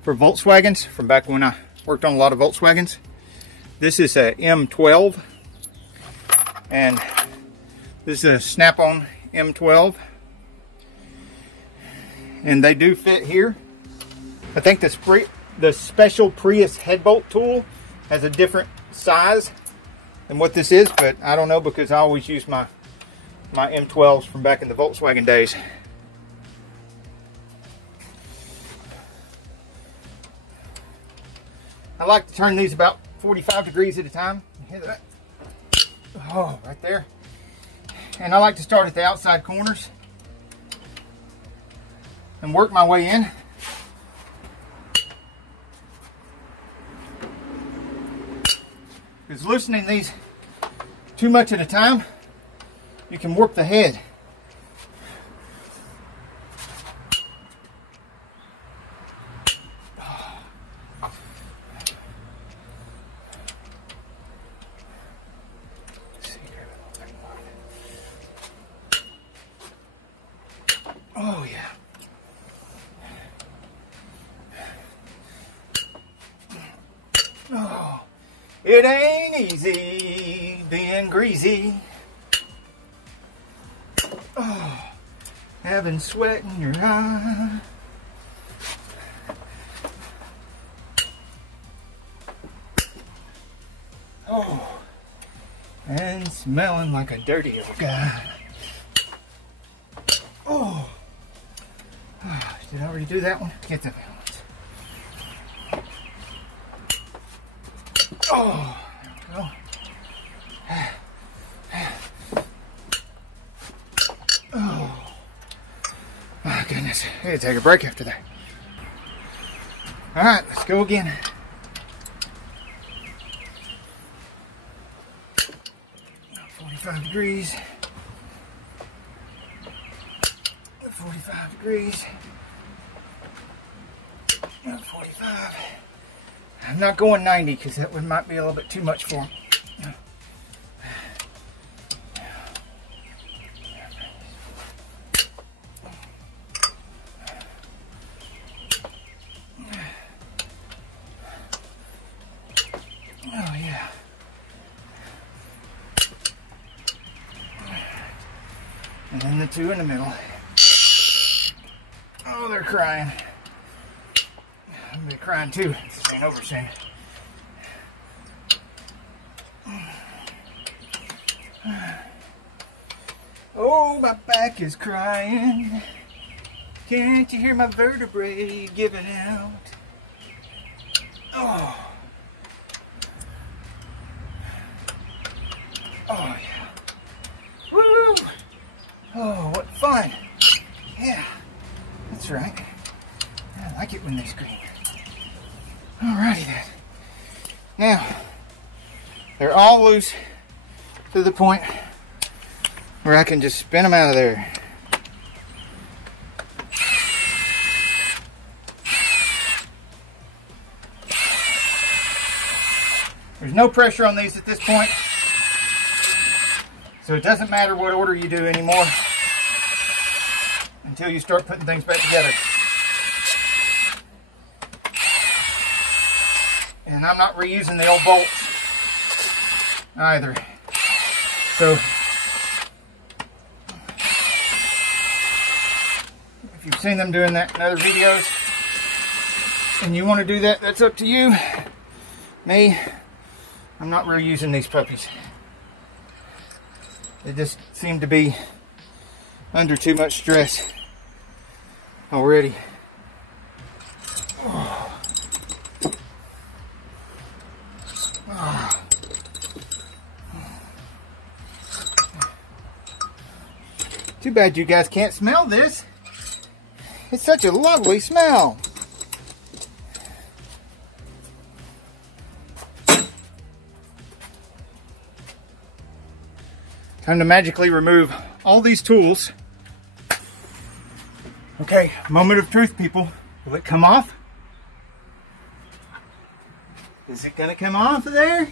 for Volkswagens from back when I worked on a lot of Volkswagens. This is a M12, and this is a snap-on M12, and they do fit here. I think the special Prius head bolt tool has a different size than what this is, but I don't know because I always use my M12s from back in the Volkswagen days. I like to turn these about 45 degrees at a time. You hear that? Oh, right there. And I like to start at the outside corners and work my way in. Because loosening these too much at a time, you can warp the head. Oh yeah. Oh, it ain't easy being greasy. Oh, having sweat in your eye. Oh, and smelling like a dirty old guy. Oh, did I already do that one? Get the balance. Oh, there we go. Oh, my goodness. I had to take a break after that. Alright, let's go again. About 45 degrees. 45 degrees. 45. I'm not going 90 because that one might be a little bit too much for him. Oh yeah. And then the two in the middle. Oh, they're crying. I'm gonna be crying too. This ain't over soon. Oh, my back is crying. Can't you hear my vertebrae giving out? Oh, Oh yeah. Woo! Oh, what fun. Yeah, that's right. I like it when they're green. Alrighty then. Now, they're all loose to the point where I can just spin them out of there. There's no pressure on these at this point, so it doesn't matter what order you do anymore until you start putting things back together. And I'm not reusing the old bolts either. So if you've seen them doing that in other videos and you want to do that, that's up to you. Me, I'm not reusing these puppies. They just seem to be under too much stress already. Oh. Oh. Too bad you guys can't smell this. It's such a lovely smell. Time to magically remove all these tools. Okay, moment of truth, people. Will it come off? Is it gonna come off of there?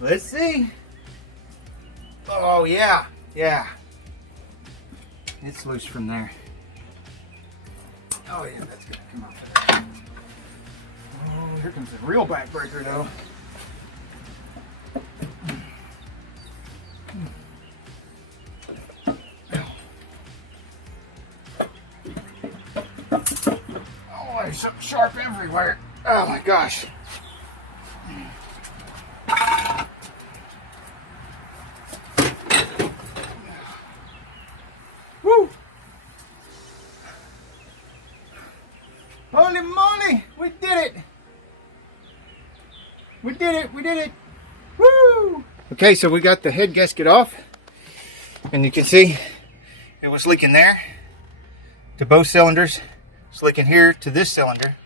Let's see. Oh yeah, yeah. It's loose from there. Oh yeah, that's gonna come off of there. Oh, here comes the real backbreaker though. Oh, there's something sharp everywhere. Oh my gosh. Woo! Holy moly! We did it! We did it! We did it! Woo! Okay, so we got the head gasket off, and you can see it was leaking there to both cylinders. It's leaking here to this cylinder,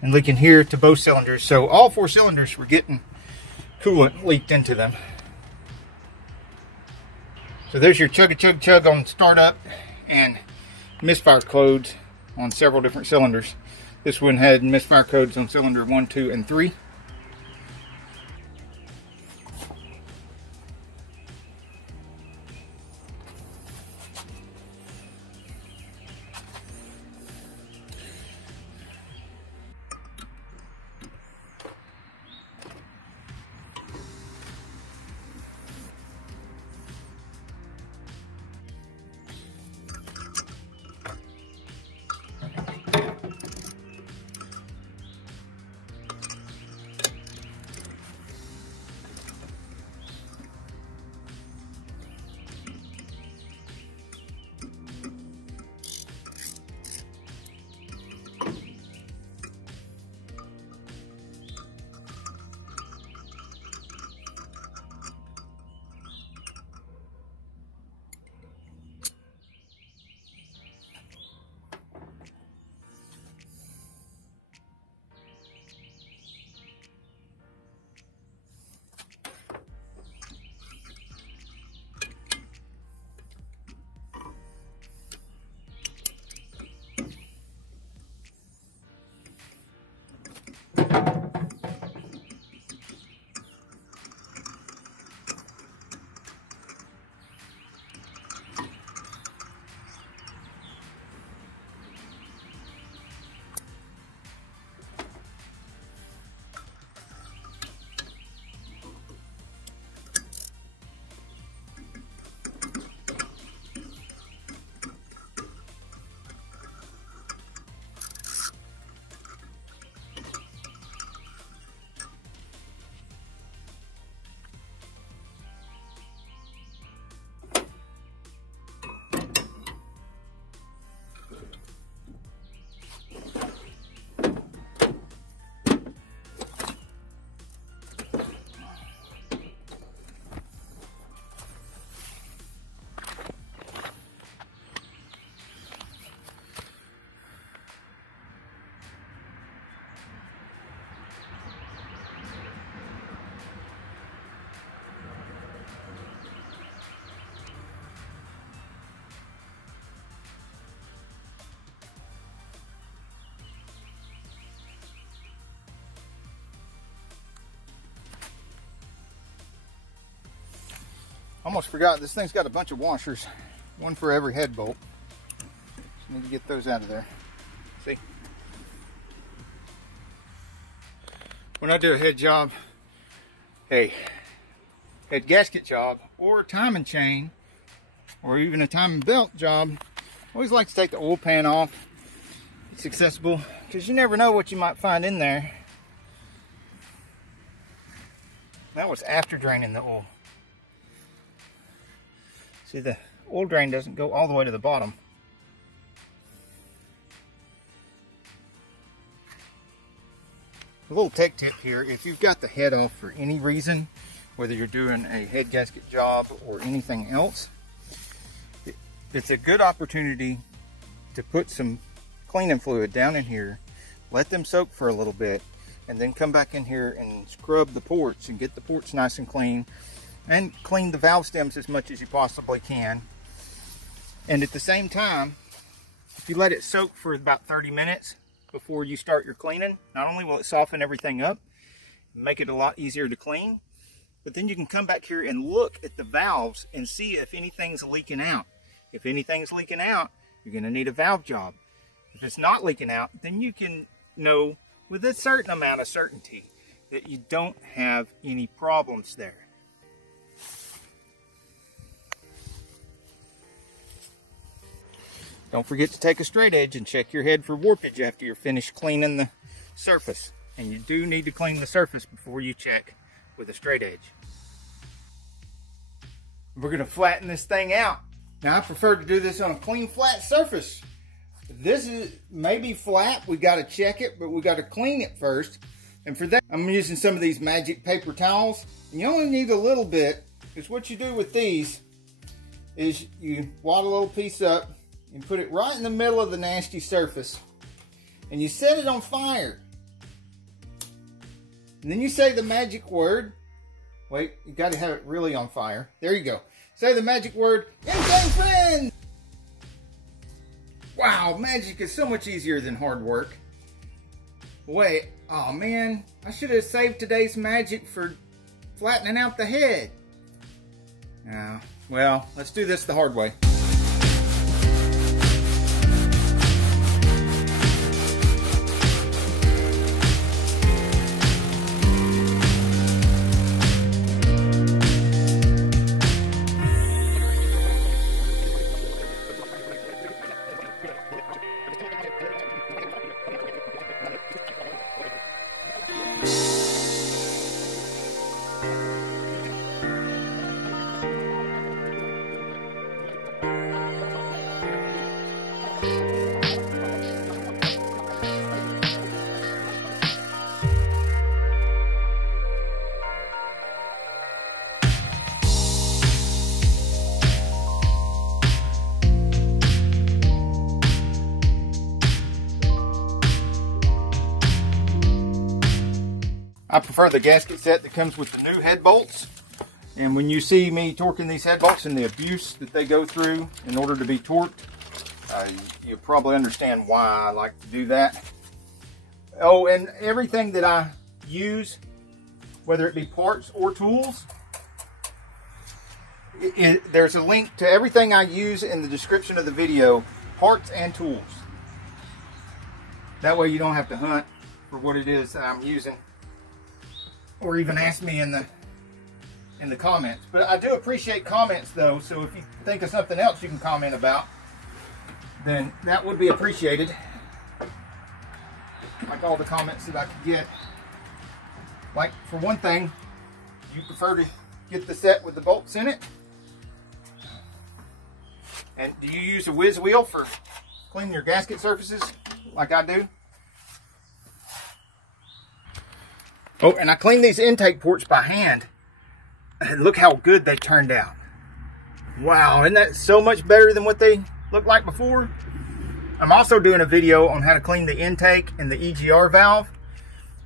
and leaking here to both cylinders. So all 4 cylinders were getting coolant leaked into them. So there's your chug-a-chug-chug on startup and misfire codes on several different cylinders. This one had misfire codes on cylinder 1, 2, and 3. Almost forgot, this thing's got a bunch of washers. One for every head bolt. Just need to get those out of there. See? When I do a head job, head gasket job, or a timing chain, or even a timing belt job, I always like to take the oil pan off. It's accessible, because you never know what you might find in there. That was after draining the oil. See, the oil drain doesn't go all the way to the bottom. A little tech tip here, if you've got the head off for any reason, whether you're doing a head gasket job or anything else, it's a good opportunity to put some cleaning fluid down in here, let them soak for a little bit, and then come back in here and scrub the ports and get the ports nice and clean, and clean the valve stems as much as you possibly can. And at the same time, if you let it soak for about 30 minutes before you start your cleaning, not only will it soften everything up, make it a lot easier to clean, but then you can come back here and look at the valves and see if anything's leaking out. If anything's leaking out, you're going to need a valve job. If it's not leaking out, then you can know with a certain amount of certainty that you don't have any problems there. Don't forget to take a straight edge and check your head for warpage after you're finished cleaning the surface. And you do need to clean the surface before you check with a straight edge. We're going to flatten this thing out. Now I prefer to do this on a clean flat surface. This is maybe flat, we got to check it, but we got to clean it first. And for that, I'm using some of these magic paper towels. And you only need a little bit, because what you do with these is you wad a little piece up and put it right in the middle of the nasty surface. And you set it on fire. And then you say the magic word. Wait, you got to have it really on fire. There you go. Say the magic word, intake friend! Wow, magic is so much easier than hard work. Wait, oh man, I should have saved today's magic for flattening out the head. Well, let's do this the hard way. I prefer the gasket set that comes with the new head bolts. And when you see me torquing these head bolts and the abuse that they go through in order to be torqued, you probably understand why I like to do that. Oh, and everything that I use, whether it be parts or tools, there's a link to everything I use in the description of the video, parts and tools. That way you don't have to hunt for what it is that I'm using, or even ask me in the comments. But I do appreciate comments though, so if you think of something else you can comment about, then that would be appreciated. Like all the comments that I could get. Like, for one thing, you prefer to get the set with the bolts in it? And do you use a whiz wheel for cleaning your gasket surfaces like I do? Oh, and I cleaned these intake ports by hand. And look how good they turned out. Wow, isn't that so much better than what they looked like before? I'm also doing a video on how to clean the intake and the EGR valve.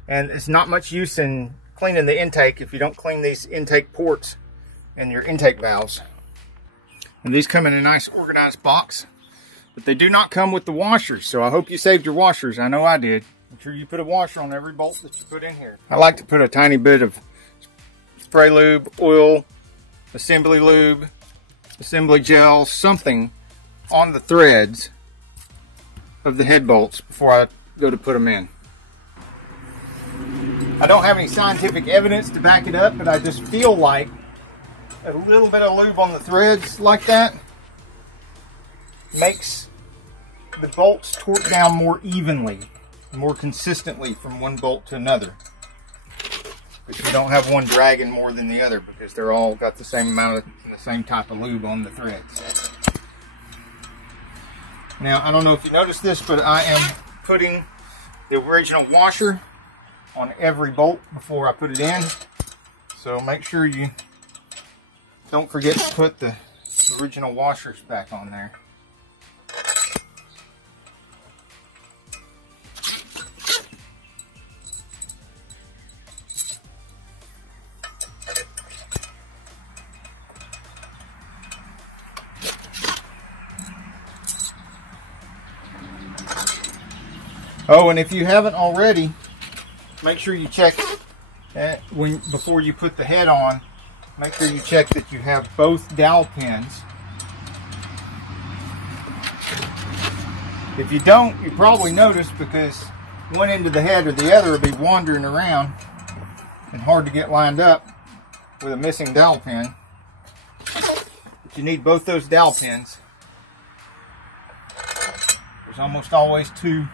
And it's not much use in cleaning the intake if you don't clean these intake ports and your intake valves. And these come in a nice organized box. But they do not come with the washers, so I hope you saved your washers. I know I did. Make sure you put a washer on every bolt that you put in here. I like to put a tiny bit of spray lube, oil, assembly lube, assembly gel, something on the threads of the head bolts before I go to put them in. I don't have any scientific evidence to back it up, but I just feel like a little bit of lube on the threads like that makes the bolts torque down more evenly, more consistently from one bolt to another. But you don't have one dragging more than the other because they're all got the same amount of, the same type of lube on the threads. Now, I don't know if you noticed this, but I am putting the original washer on every bolt before I put it in. So make sure you don't forget to put the original washers back on there. Oh, and if you haven't already, make sure you check that before you put the head on. Make sure you check that you have both dowel pins. If you don't, you probably notice because one end of the head or the other will be wandering around and hard to get lined up with a missing dowel pin. But you need both those dowel pins. There's almost always two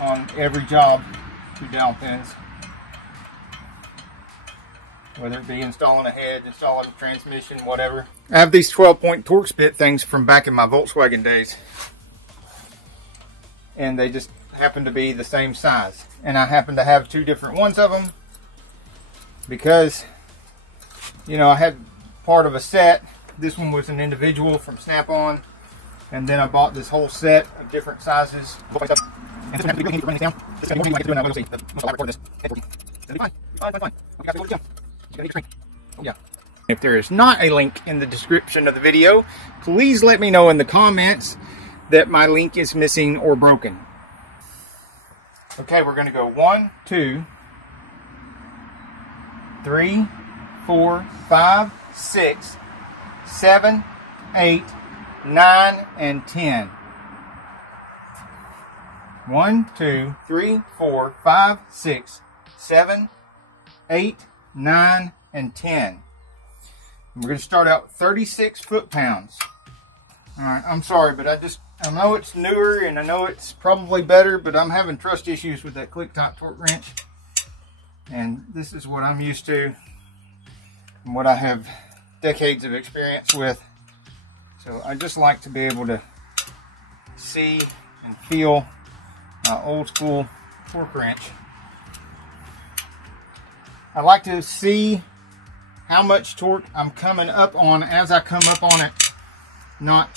on every job, 2 dowel pins. Whether it be installing a head, installing a transmission, whatever. I have these 12-point Torx bit things from back in my Volkswagen days. And they just happen to be the same size. And I happen to have 2 different ones of them because, you know, I had part of a set. This one was an individual from Snap-on. And then I bought this whole set of different sizes. And this one has to be really for running this down. This is going to be more like doing that. We'll see. The most I'll this. It's going to be fine. Fine. Okay, got to go to the gym. You got to eat your Oh, yeah. If there is not a link in the description of the video, please let me know in the comments that my link is missing or broken. Okay, we're going to go 1, 2, 3, 4, 5, 6, 7, 8, 9, and 10. 1, 2, 3, 4, 5, 6, 7, 8, 9, and 10. And we're going to start out 36 foot-pounds. Alright, I'm sorry, but I know it's newer and I know it's probably better, but I'm having trust issues with that click-top torque wrench. And this is what I'm used to and what I have decades of experience with. So I just like to be able to see and feel my old school torque wrench. I like to see how much torque I'm coming up on as I come up on it. Not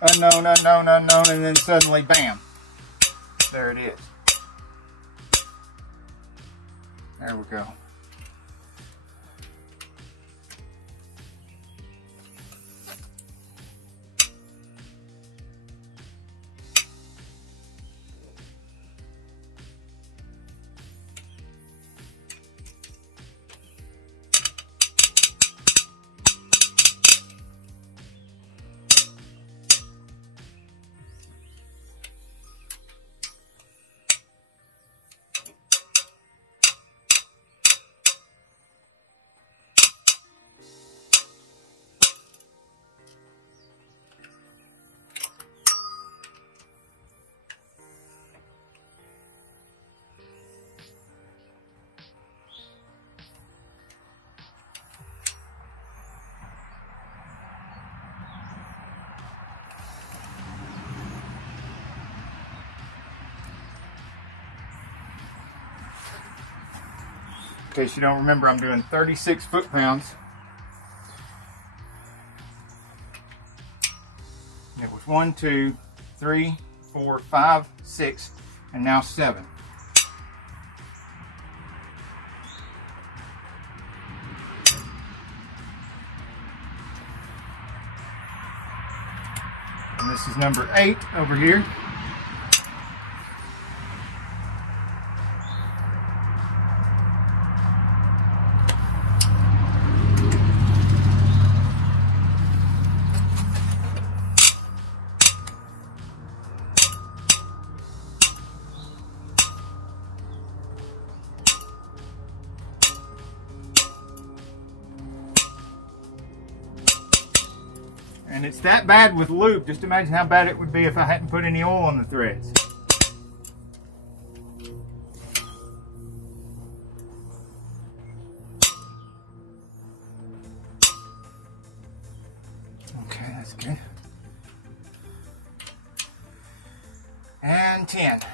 unknown, unknown, unknown, and then suddenly bam, there it is. There we go. In case you don't remember, I'm doing 36 foot-pounds. It was 1, 2, 3, 4, 5, 6, and now 7. And this is number 8 over here. it's that bad with lube. Just imagine how bad it would be if I hadn't put any oil on the threads. Okay, that's good. And 10. It's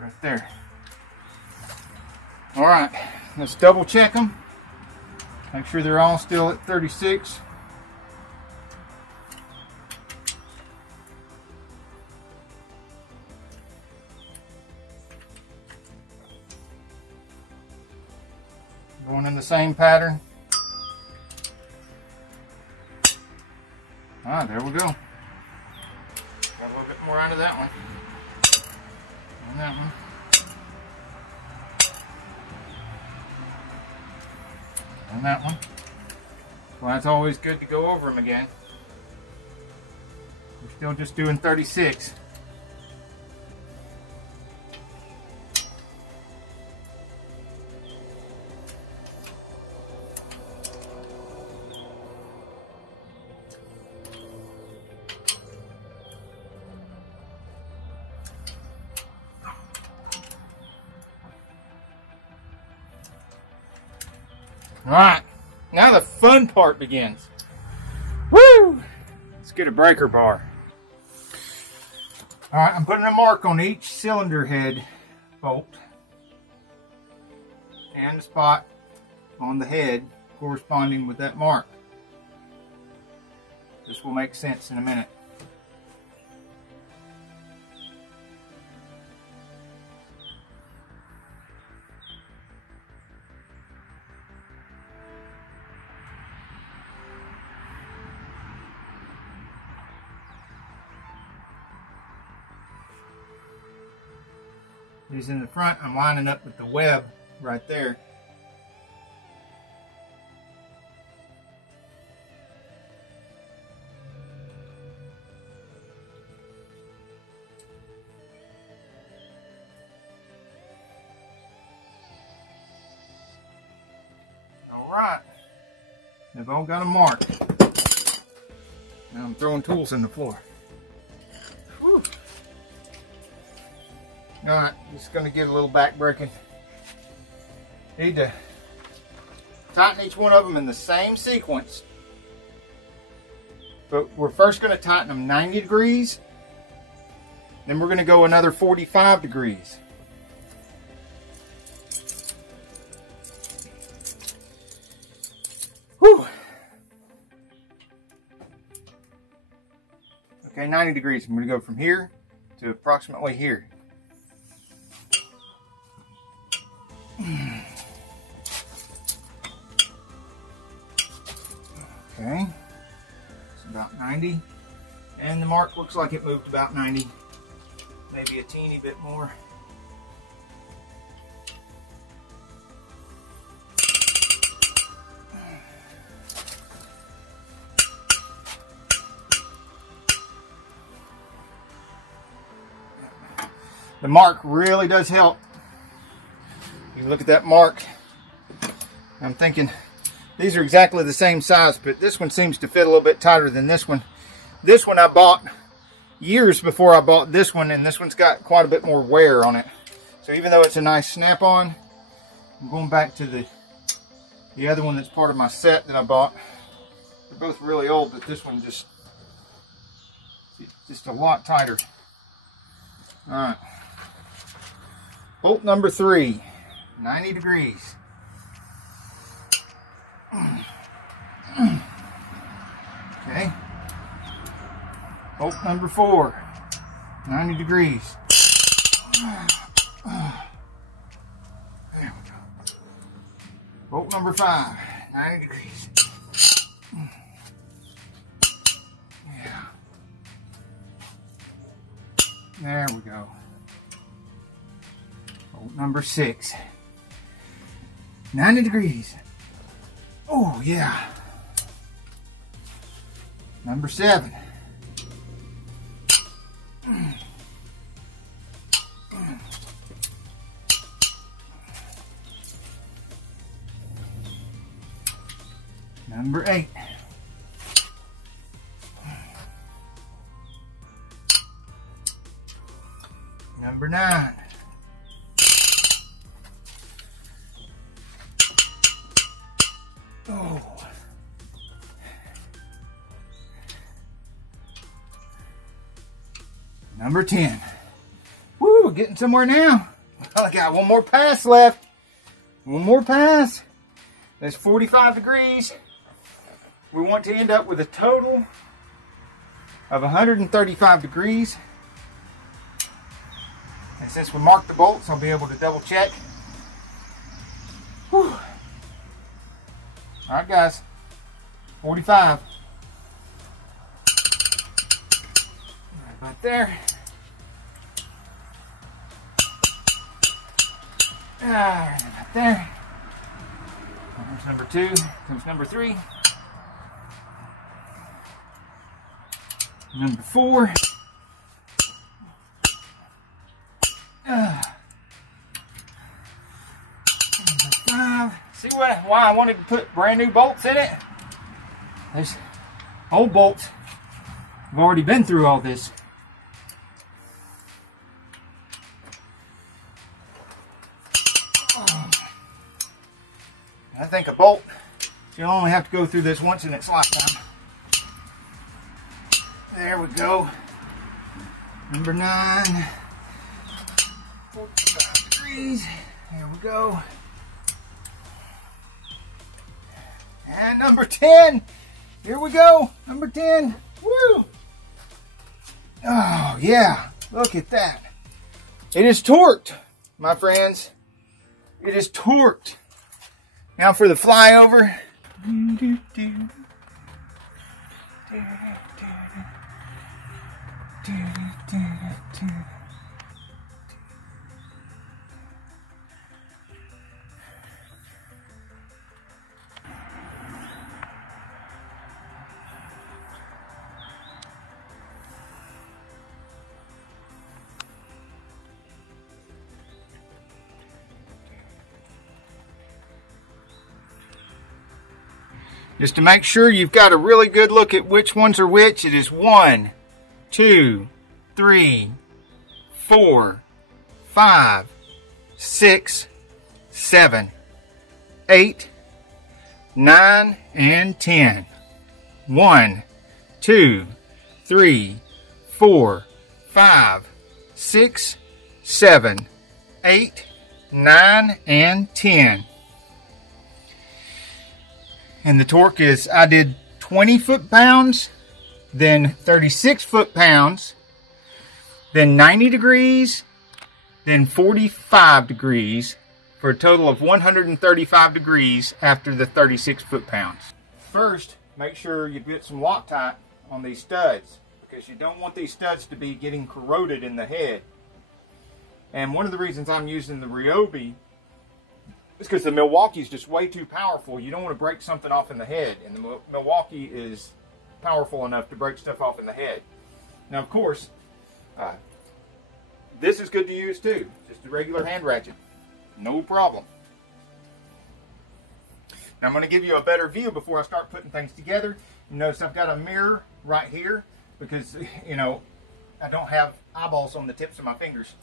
right there. All right, let's double check them. Make sure they're all still at 36. Going in the same pattern. Ah, there we go. Got a little bit more out of that one. And that one. And that one. Well, that's always good to go over them again. We're still just doing 36. Alright, now the fun part begins. Woo! Let's get a breaker bar. Alright, I'm putting a mark on each cylinder head bolt and the spot on the head corresponding with that mark. This will make sense in a minute. These in the front, I'm lining up with the web right there. All right, they've all got a mark. Now I'm throwing tools in the floor. Whew. Alright, just going to get a little back braking. Need to tighten each one of them in the same sequence. But we're first going to tighten them 90 degrees. Then we're going to go another 45 degrees. Whew. Okay, 90 degrees. I'm going to go from here to approximately here. Okay, it's about 90, and the mark looks like it moved about 90, maybe a teeny bit more. The mark really does help. You look at that mark. I'm thinking these are exactly the same size, but this one seems to fit a little bit tighter than this one. This one I bought years before I bought this one, and this one's got quite a bit more wear on it. So even though it's a nice snap-on, I'm going back to the other one that's part of my set that I bought. They're both really old, but this one just a lot tighter. All right. Bolt number 3, 90 degrees. Okay. Bolt number 4, 90 degrees. There we go. Bolt number 5, 90 degrees. Yeah. There we go. Bolt number 6, 90 degrees. Oh, yeah. Number 7. Number 8. Number 9. Oh. Number 10. Woo, we're getting somewhere now. I got one more pass left. One more pass. That's 45 degrees. We want to end up with a total of 135 degrees. And since we marked the bolts, I'll be able to double check. Whew. All right, guys, 45. Right there. Right there. There's number 2. Comes number 3. Number 4. Number 5. See why I wanted to put brand new bolts in it? There's old bolts. I've already been through all this. I think a bolt, you'll only have to go through this once in its lifetime. There we go. Number 9. 45 degrees. There we go. And number 10. Here we go. Number 10. Woo! Oh, yeah. Look at that. It is torqued, my friends. It is torqued. Now for the flyover. Just to make sure you've got a really good look at which ones are which, it is 1, 2, 3, 4, 5, 6, 7, 8, 9, and 10. 1, 2, 3, 4, 5, 6, 7, 8, 9, and 10. And the torque is, I did 20 foot-pounds, then 36 foot-pounds, then 90 degrees, then 45 degrees, for a total of 135 degrees after the 36 foot-pounds. First, make sure you get some Loctite on these studs, because you don't want these studs to be getting corroded in the head. And one of the reasons I'm using the Ryobi is because the Milwaukee is just way too powerful. You don't want to break something off in the head, and the Milwaukee is powerful enough to break stuff off in the head. Now, of course, this is good to use too. Just a regular hand ratchet. No problem. Now, I'm going to give you a better view before I start putting things together. You notice I've got a mirror right here because, you know, I don't have eyeballs on the tips of my fingers.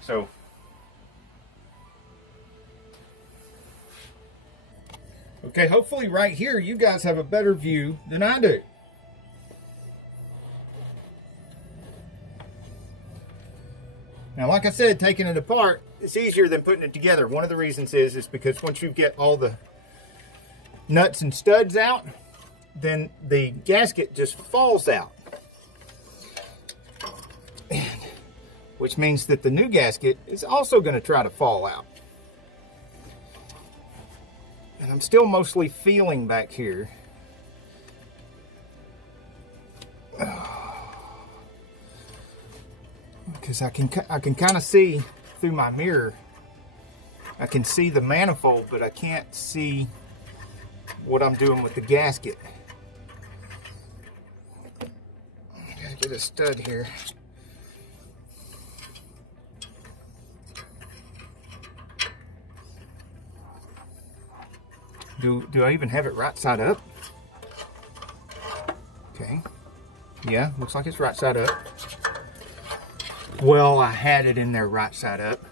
So, okay, hopefully right here you guys have a better view than I do. Now, like I said, taking it apart, it's easier than putting it together. One of the reasons is because once you get all the nuts and studs out, then the gasket just falls out. Which means that the new gasket is also going to try to fall out. And I'm still mostly feeling back here. Because I can kind of see through my mirror. I can see the manifold, but I can't see what I'm doing with the gasket. Gotta get a stud here. Do I even have it right side up? Okay. Yeah, looks like it's right side up. Well, I had it in there right side up.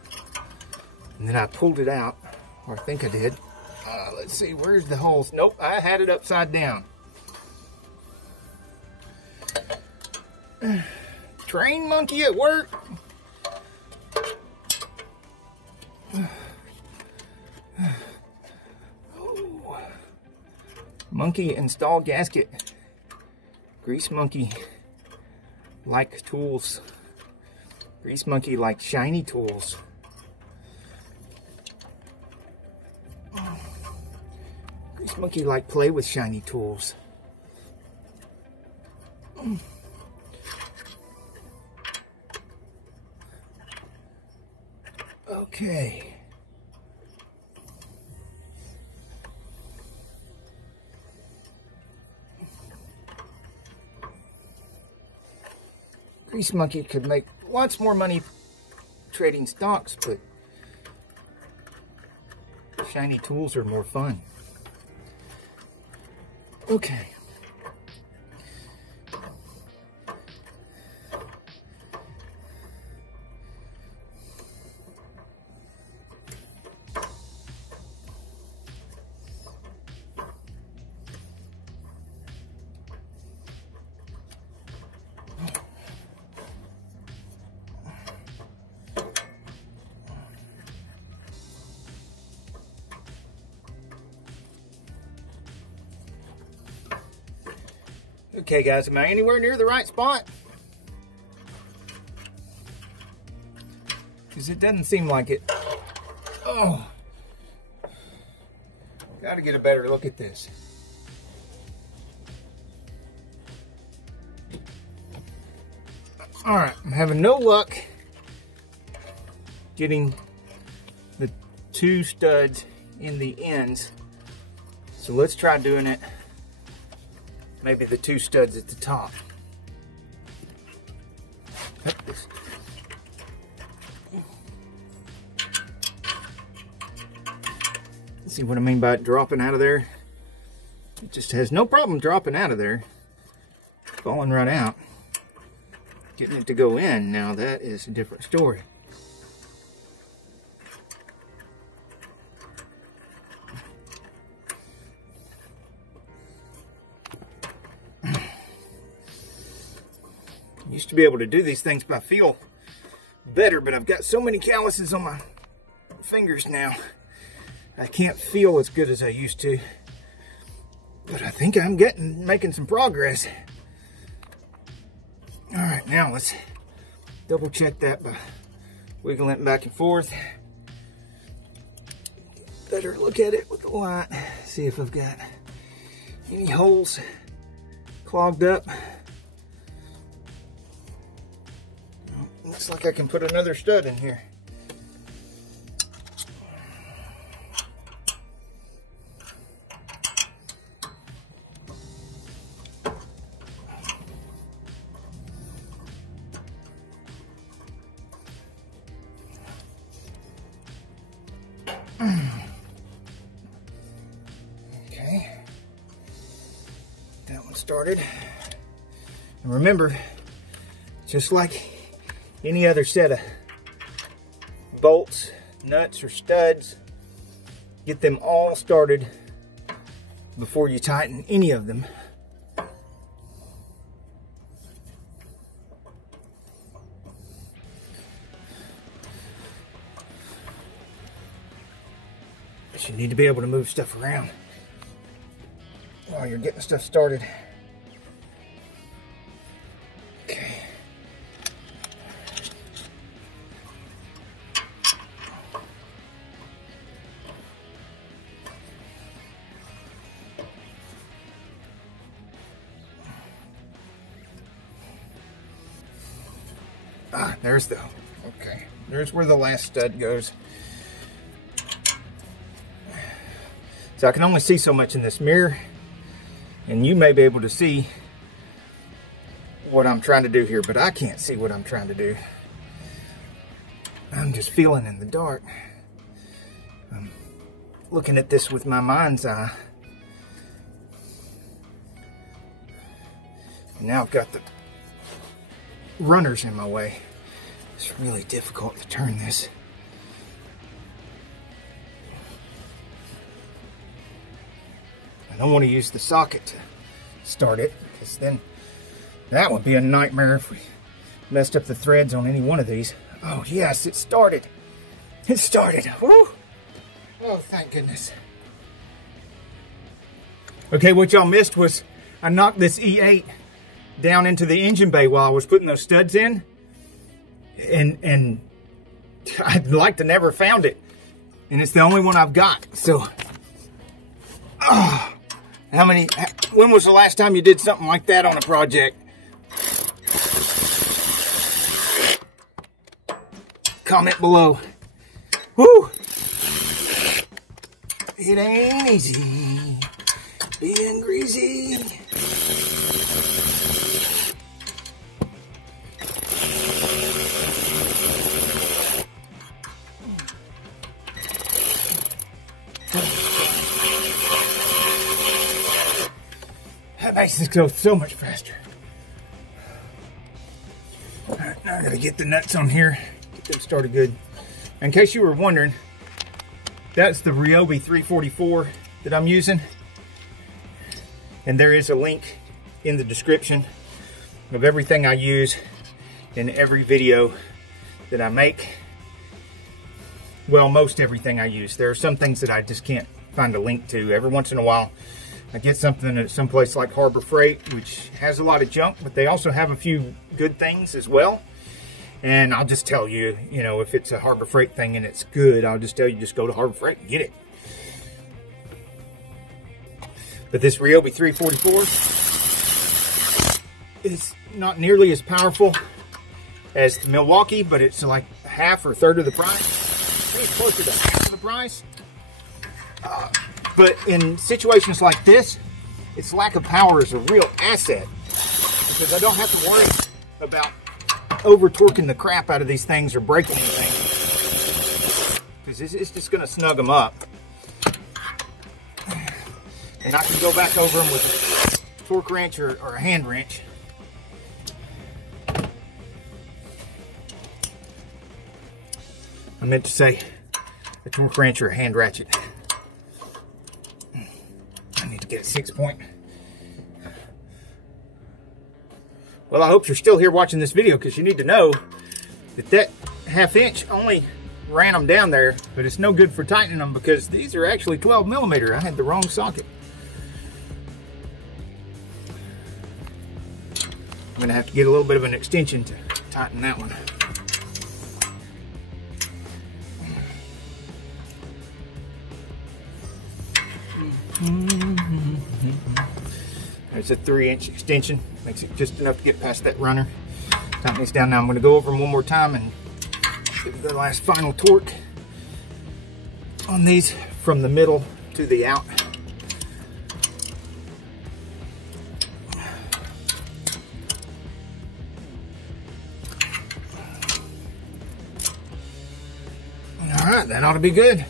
And then I pulled it out, or I think I did. Let's see, where's the holes? Nope, I had it upside down. Train monkey at work. Oh. Monkey install gasket. Grease monkey like tools. Grease monkey like shiny tools. Grease monkey like play with shiny tools. Okay. Grease monkey could make lots more money trading stocks, but shiny tools are more fun. Okay. Okay guys, am I anywhere near the right spot? Because it doesn't seem like it. Oh. Got to get a better look at this. Alright, I'm having no luck getting the two studs in the ends. So let's try doing it. Maybe the two studs at the top. See what I mean by it dropping out of there? It just has no problem dropping out of there. Falling right out. Getting it to go in, now that is a different story. Used to be able to do these things by feel better, but I've got so many calluses on my fingers now. I can't feel as good as I used to. But I think I'm making some progress. Alright, now let's double check that by wiggling it back and forth. Better look at it with the light. See if I've got any holes clogged up. Looks like I can put another stud in here. Okay. That one started. And remember, just like any other set of bolts, nuts, or studs, get them all started before you tighten any of them. But you need to be able to move stuff around while you're getting stuff started. There's the, okay, there's where the last stud goes. So I can only see so much in this mirror, and you may be able to see what I'm trying to do here, but I can't see what I'm trying to do. I'm just feeling in the dark. I'm looking at this with my mind's eye. Now I've got the runners in my way. It's really difficult to turn this. I don't want to use the socket to start it, because then that would be a nightmare if we messed up the threads on any one of these. Oh yes, it started. It started. Woo! Oh, thank goodness. Okay, what y'all missed was I knocked this E8 down into the engine bay while I was putting those studs in, and I'd like to never found it, and it's the only one I've got. So, when was the last time you did something like that on a project? Comment below. Woo! It ain't easy being greasy. That makes this go so much faster. Alright, now I gotta get the nuts on here, get them started good. In case you were wondering, that's the Ryobi 344 that I'm using. And there is a link in the description of everything I use in every video that I make. Well, most everything I use. There are some things that I just can't find a link to. Every once in a while, I get something at some place like Harbor Freight, which has a lot of junk, but they also have a few good things as well. And I'll just tell you, you know, if it's a Harbor Freight thing and it's good, I'll just tell you, just go to Harbor Freight and get it. But this Ryobi 344 is not nearly as powerful as the Milwaukee, but it's like half or a third of the price. I think it's closer to half of the price. But in situations like this, its lack of power is a real asset, because I don't have to worry about over torquing the crap out of these things or breaking anything, because it's just going to snug them up. And I can go back over them with a torque wrench or a hand wrench. I meant to say a torque wrench or a hand ratchet. I need to get a 6-point. Well, I hope you're still here watching this video, because you need to know that that 1/2 inch only ran them down there, but it's no good for tightening them, because these are actually 12mm. I had the wrong socket. I'm gonna have to get a little bit of an extension to tighten that one. There's a 3-inch extension, makes it just enough to get past that runner. Tighten these down now. I'm going to go over them one more time and give the last final torque on these from the middle to the out. Alright, that ought to be good.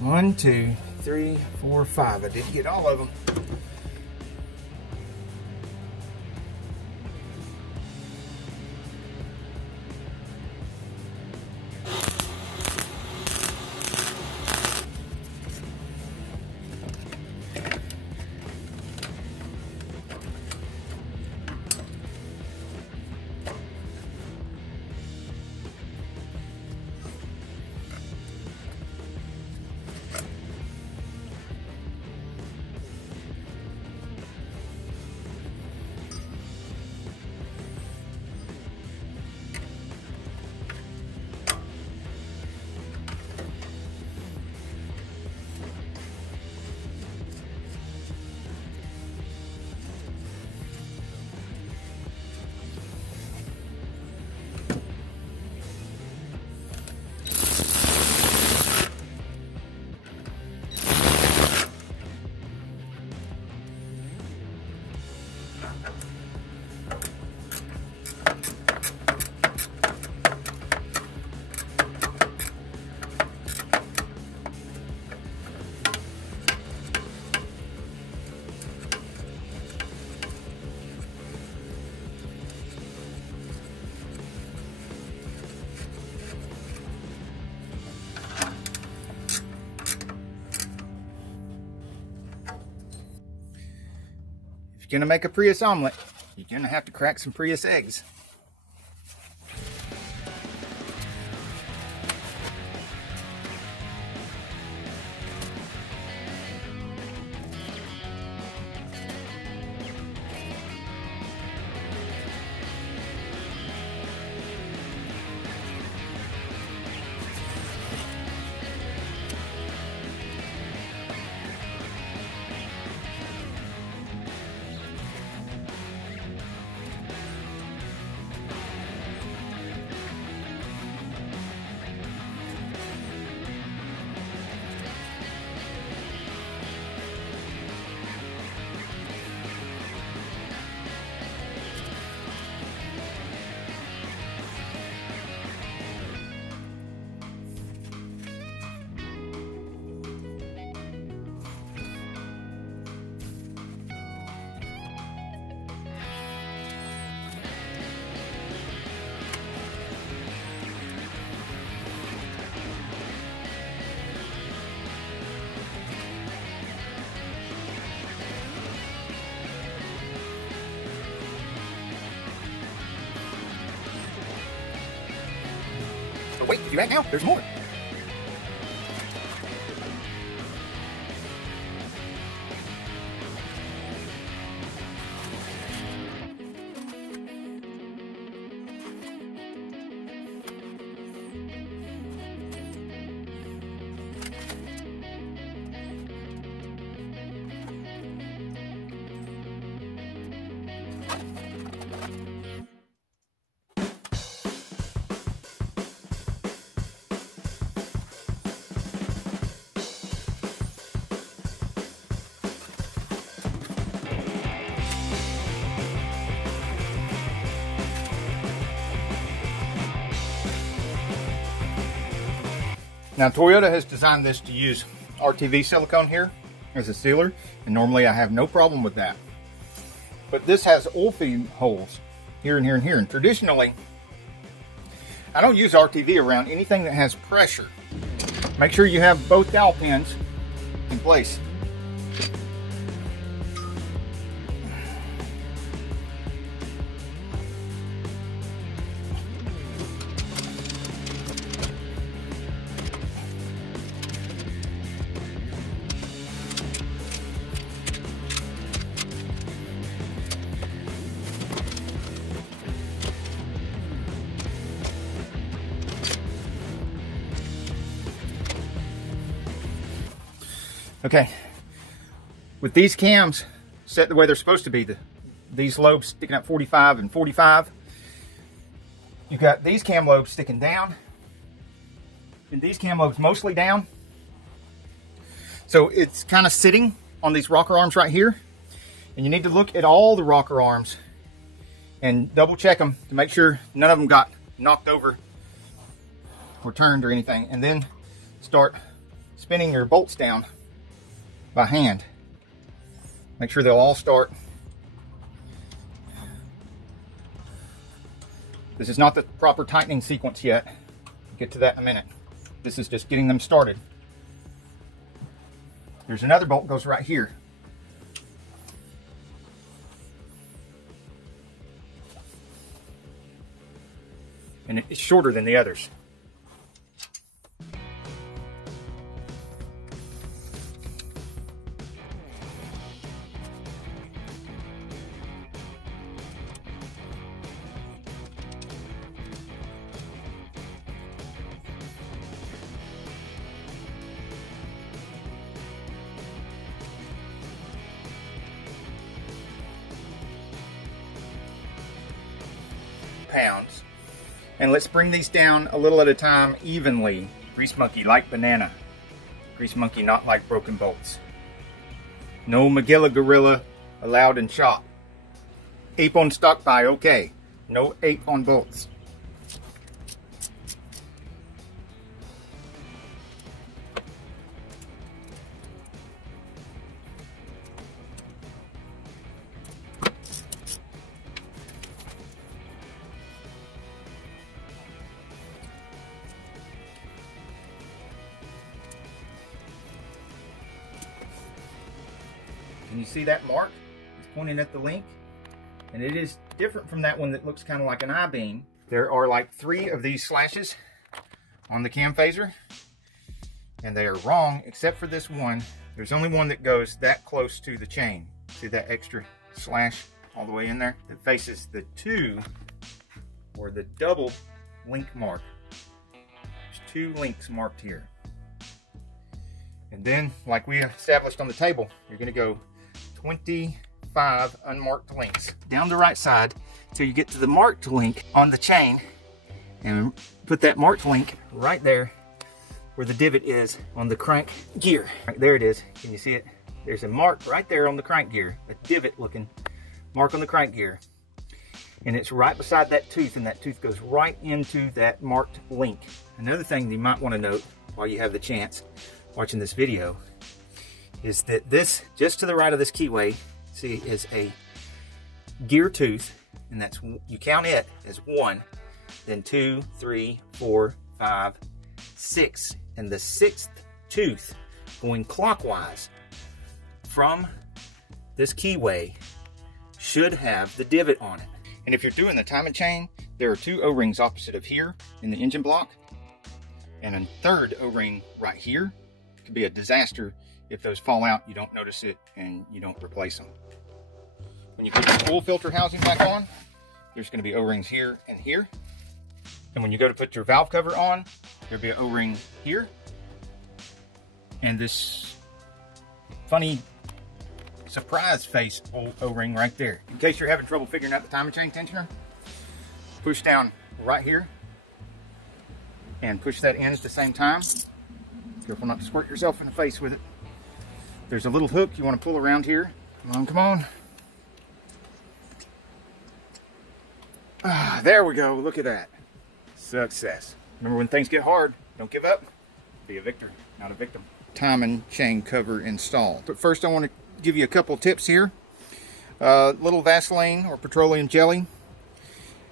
1, 2, 3, 4, 5. I didn't get all of them. if you're gonna make a Prius omelet, you're gonna have to crack some Prius eggs. But wait, if you act now, there's more. Now Toyota has designed this to use RTV silicone here as a sealer, and normally I have no problem with that. But this has oil feed holes here and here and here, and traditionally I don't use RTV around anything that has pressure. Make sure you have both dowel pins in place. Okay, with these cams set the way they're supposed to be, these lobes sticking up 45 and 45, you've got these cam lobes sticking down, and these cam lobes mostly down. So it's kind of sitting on these rocker arms right here, and you need to look at all the rocker arms and double check them to make sure none of them got knocked over or turned or anything, and then start spinning your bolts down by hand. Make sure they'll all start. This is not the proper tightening sequence yet. We'll get to that in a minute. This is just getting them started. There's another bolt goes right here. And it's shorter than the others. Pounds. And let's bring these down a little at a time evenly. Grease monkey like banana. Grease monkey not like broken bolts. No Magilla gorilla allowed in shop. Ape on stock buy okay. No ape on bolts. Can you see that mark? It's pointing at the link, and it is different from that one that looks kind of like an I-beam. There are like 3 of these slashes on the cam phaser, and they are wrong except for this one. There's only one that goes that close to the chain. See that extra slash all the way in there? It faces the 2 or the double link mark. There's 2 links marked here. And then, like we established on the table, you're going to go 25 unmarked links down the right side till you get to the marked link on the chain, and put that marked link right there where the divot is on the crank gear. Right there it is. Can you see it? There's a mark right there on the crank gear, a divot looking mark on the crank gear. And it's right beside that tooth, and that tooth goes right into that marked link. Another thing you might want to note while you have the chance watching this video is that this, just to the right of this keyway, see, is a gear tooth, and that's, you count it as 1, then 2, 3, 4, 5, 6, and the 6th tooth going clockwise from this keyway should have the divot on it. And if you're doing the timing chain, there are 2 O-rings opposite of here in the engine block, and a 3rd O-ring right here. It could be a disaster if those fall out, you don't notice it, and you don't replace them. When you put your oil filter housing back on, there's going to be O-rings here and here. And when you go to put your valve cover on, there'll be an O-ring here. And this funny surprise face O-ring right there. In case you're having trouble figuring out the timing chain tensioner, push down right here and push that in at the same time. Careful not to squirt yourself in the face with it. There's a little hook you want to pull around here. Come on, come on. Ah, there we go. Look at that. Success. Remember, when things get hard, don't give up. Be a victor, not a victim. Timing chain cover install. But first I want to give you a couple tips here. Little Vaseline or petroleum jelly.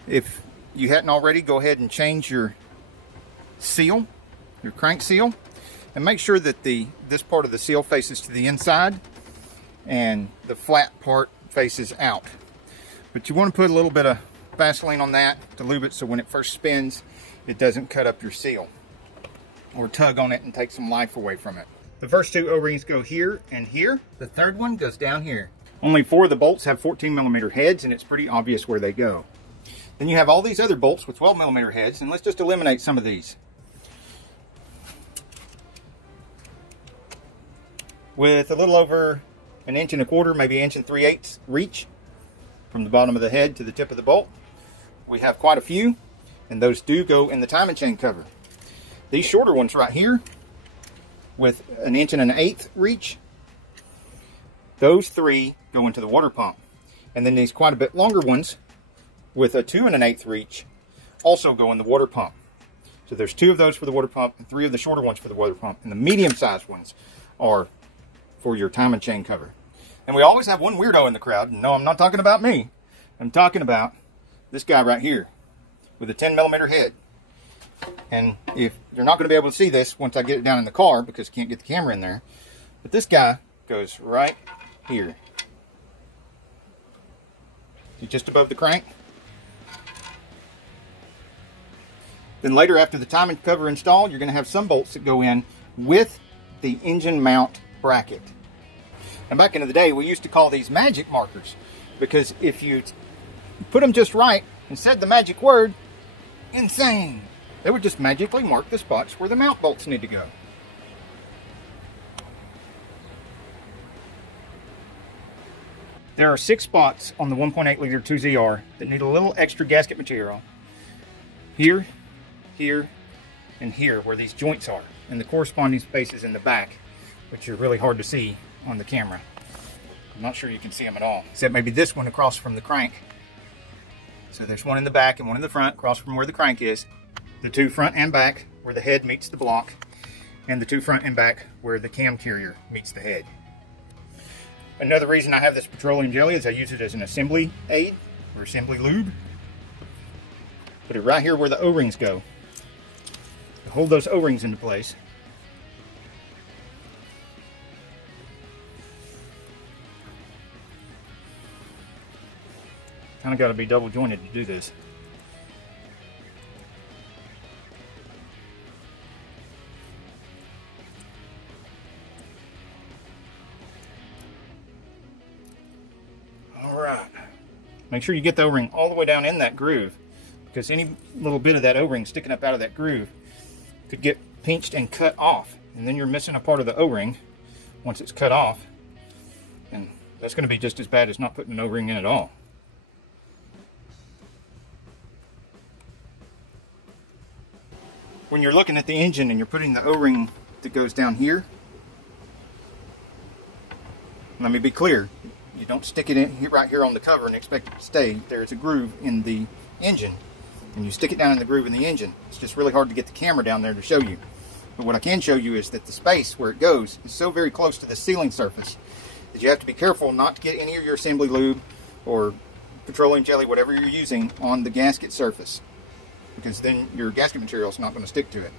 If you hadn't already, go ahead and change your seal, your crank seal, and make sure that this part of the seal faces to the inside and the flat part faces out. But you want to put a little bit of Vaseline on that to lube it so when it first spins, it doesn't cut up your seal or tug on it and take some life away from it. The first 2 O-rings go here and here. The 3rd one goes down here. Only 4 of the bolts have 14mm heads, and it's pretty obvious where they go. Then you have all these other bolts with 12mm heads, and let's just eliminate some of these. With a little over 1 1/4 inches, maybe 1 3/8 reach from the bottom of the head to the tip of the bolt, we have quite a few, and those do go in the timing chain cover. These shorter ones right here with 1 1/8 inches reach, those 3 go into the water pump. And then these quite a bit longer ones with a 2 1/8 reach also go in the water pump. So there's 2 of those for the water pump and 3 of the shorter ones for the water pump, and the medium-sized ones are for your timing chain cover. And we always have one weirdo in the crowd. No, I'm not talking about me. I'm talking about this guy right here with a 10mm head. And if you're not going to be able to see this once I get it down in the car because I can't get the camera in there, but this guy goes right here. See, just above the crank. Then later, after the timing cover installed, you're going to have some bolts that go in with the engine mount bracket. And back in the day, we used to call these magic markers, because if you put them just right and said the magic word, insane, they would just magically mark the spots where the mount bolts need to go. There are 6 spots on the 1.8 liter 2ZR that need a little extra gasket material. Here, here, and here, where these joints are, and the corresponding spaces in the back, which are really hard to see on the camera. I'm not sure you can see them at all, except maybe this one across from the crank. So there's one in the back and one in the front, across from where the crank is. The 2 front and back where the head meets the block, and the 2 front and back where the cam carrier meets the head. Another reason I have this petroleum jelly is I use it as an assembly aid or assembly lube. Put it right here where the O-rings go to hold those O-rings into place. Kind of got to be double jointed to do this. All right. Make sure you get the O-ring all the way down in that groove, because any little bit of that O-ring sticking up out of that groove could get pinched and cut off, and then you're missing a part of the O-ring once it's cut off, and that's going to be just as bad as not putting an O-ring in at all. When you're looking at the engine and you're putting the O-ring that goes down here, let me be clear, you don't stick it in right here on the cover and expect it to stay. There's a groove in the engine, and you stick it down in the groove in the engine. It's just really hard to get the camera down there to show you. But what I can show you is that the space where it goes is so very close to the sealing surface that you have to be careful not to get any of your assembly lube or petroleum jelly, whatever you're using, on the gasket surface, because then your gasket material is not going to stick to it.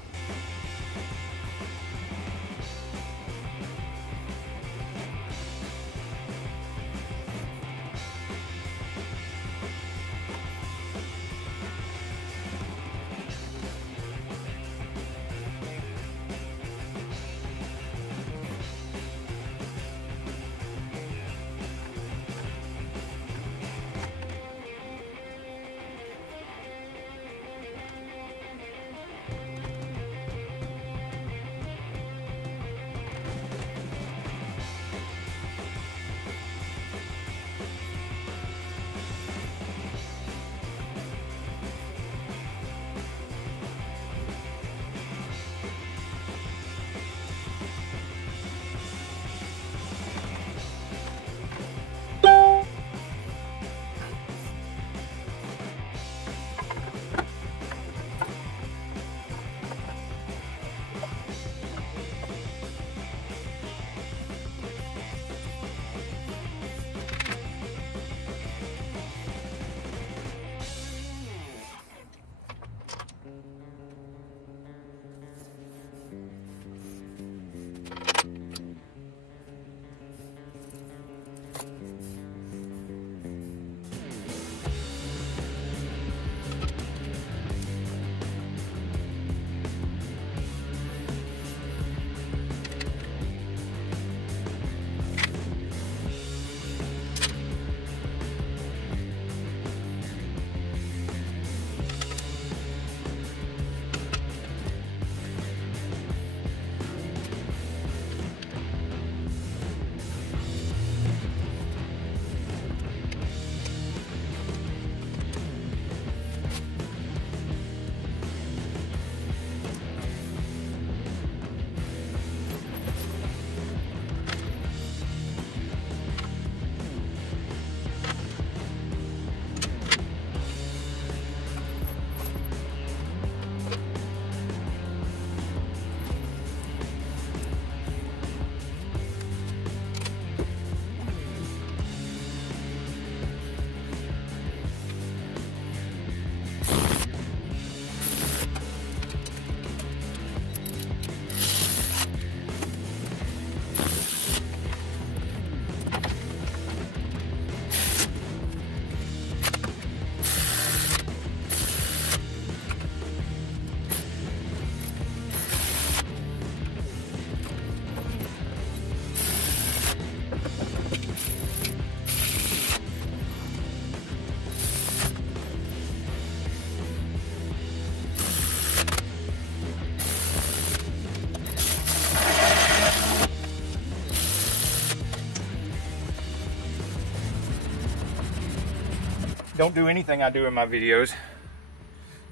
Don't do anything I do in my videos.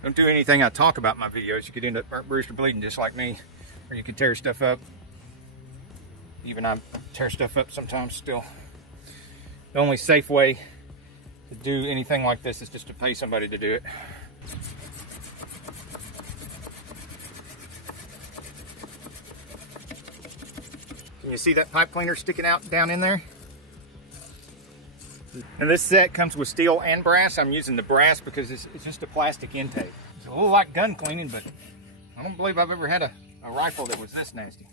Don't do anything I talk about in my videos. You could end up burnt, bruised, or bleeding just like me. Or you could tear stuff up. Even I tear stuff up sometimes still. The only safe way to do anything like this is just to pay somebody to do it. Can you see that pipe cleaner sticking out down in there? And this set comes with steel and brass. I'm using the brass because it's just a plastic intake. It's a little like gun cleaning, but I don't believe I've ever had a rifle that was this nasty.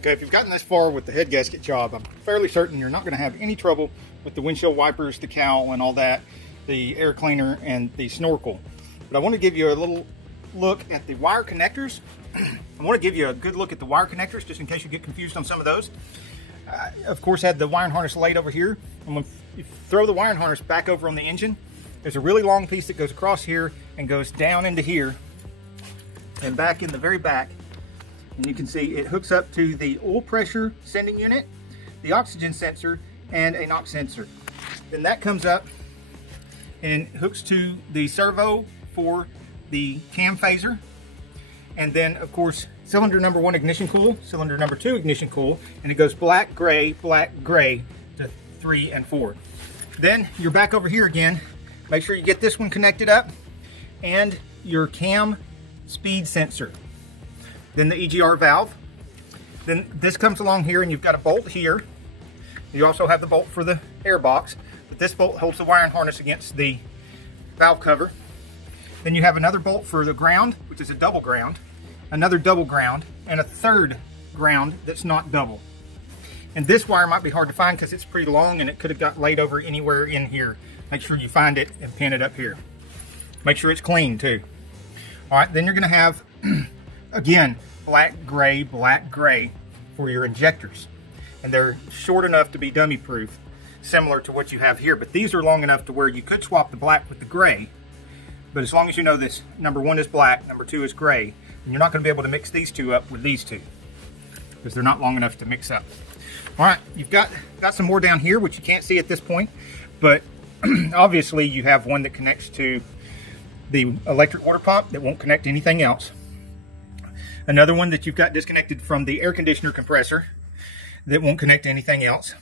Okay, if you've gotten this far with the head gasket job, I'm fairly certain you're not going to have any trouble with the windshield wipers, the cowl and all that, the air cleaner and the snorkel. But I want to give you a little look at the wire connectors. I want to give you a good look at the wire connectors just in case you get confused on some of those. Of course, had the wiring harness laid over here. And when you throw the wiring harness back over on the engine, there's a really long piece that goes across here and goes down into here and back in the very back. And you can see it hooks up to the oil pressure sending unit, the oxygen sensor, and a NOx sensor. Then that comes up and hooks to the servo for the cam phaser. And then, of course, cylinder number 1 ignition coil, cylinder number 2 ignition coil, and it goes black, gray, to 3 and 4. Then you're back over here again. Make sure you get this one connected up and your cam speed sensor. Then the EGR valve. Then this comes along here and you've got a bolt here. You also have the bolt for the air box, but this bolt holds the wiring harness against the valve cover. Then you have another bolt for the ground, which is a double ground, another double ground, and a third ground that's not double. And this wire might be hard to find because it's pretty long and it could have got laid over anywhere in here. Make sure you find it and pin it up here. Make sure it's clean too. All right, then you're gonna have, again, black, gray for your injectors. And they're short enough to be dummy proof, similar to what you have here. But these are long enough to where you could swap the black with the gray. But as long as you know this, number 1 is black, number 2 is gray, and you're not gonna be able to mix these two up with these two because they're not long enough to mix up. All right, you've got some more down here, which you can't see at this point, but obviously you have one that connects to the electric water pump that won't connect to anything else. Another one that you've got disconnected from the air conditioner compressor that won't connect to anything else.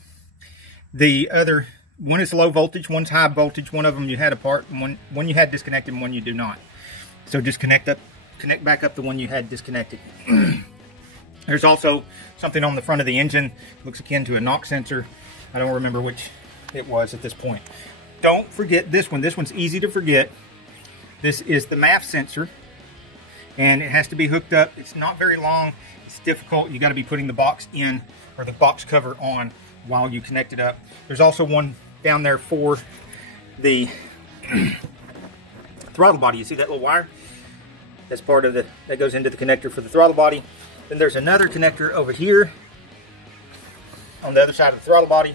The other one is low voltage, one's high voltage. One of them you had apart, and one you had disconnected, and one you do not. So just connect back up the one you had disconnected. There's also something on the front of the engine, looks akin to a NOx sensor. I don't remember which it was at this point. Don't forget this one. This one's easy to forget. This is the MAF sensor, and it has to be hooked up. It's not very long. It's difficult. You got to be putting the box in, or the box cover on, while you connect it up. There's also one down there for the throttle body. You see that little wire? That's part of that goes into the connector for the throttle body. Then there's another connector over here on the other side of the throttle body.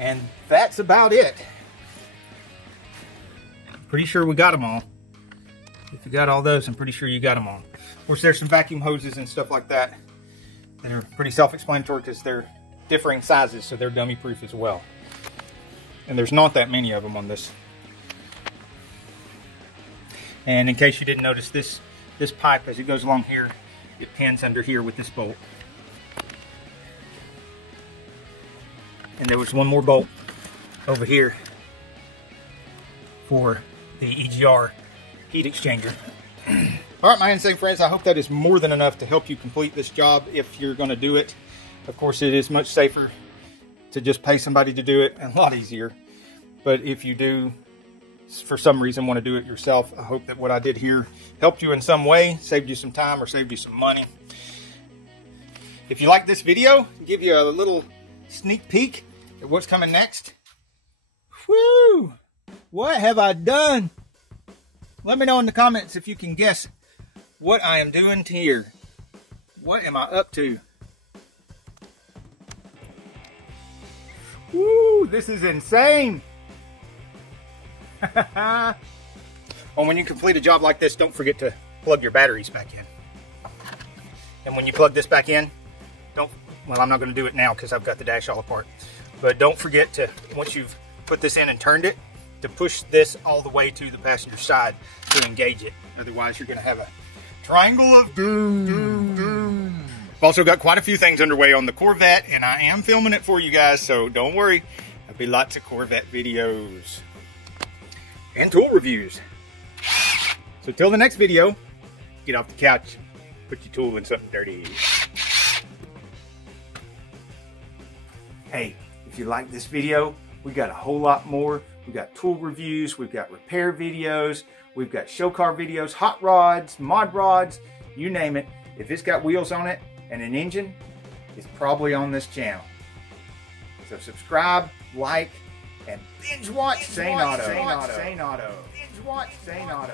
And that's about it. Pretty sure we got them all. If you got all those, I'm pretty sure you got them all. Of course, there's some vacuum hoses and stuff like that that are pretty self-explanatory because they're differing sizes, so they're dummy proof as well. And there's not that many of them on this. And in case you didn't notice, this pipe, as it goes along here, it pins under here with this bolt. And there was one more bolt over here for the EGR heat exchanger. All right, my insane friends, I hope that is more than enough to help you complete this job if you're going to do it. Of course, it is much safer to just pay somebody to do it, and a lot easier. But if you do, for some reason, want to do it yourself, I hope that what I did here helped you in some way, saved you some time or saved you some money. If you like this video, give you a little sneak peek at what's coming next. Woo! What have I done? Let me know in the comments if you can guess what I am doing here. What am I up to? Woo! This is insane! And when you complete a job like this, don't forget to plug your batteries back in. And when you plug this back in, well, I'm not going to do it now because I've got the dash all apart. But don't forget to, once you've put this in and turned it, to push this all the way to the passenger side to engage it. Otherwise, you're going to have a triangle of doom. I've also got quite a few things underway on the Corvette, and I am filming it for you guys, so don't worry. There'll be lots of Corvette videos and tool reviews. So till the next video, get off the couch, put your tool in something dirty. Hey, if you like this video, we got a whole lot more. We got tool reviews, we've got repair videos, we've got show car videos, hot rods, mod rods, you name it. If it's got wheels on it, and an engine is probably on this channel. So subscribe, like, and binge watch Sane Auto. Binge watch Sane Auto.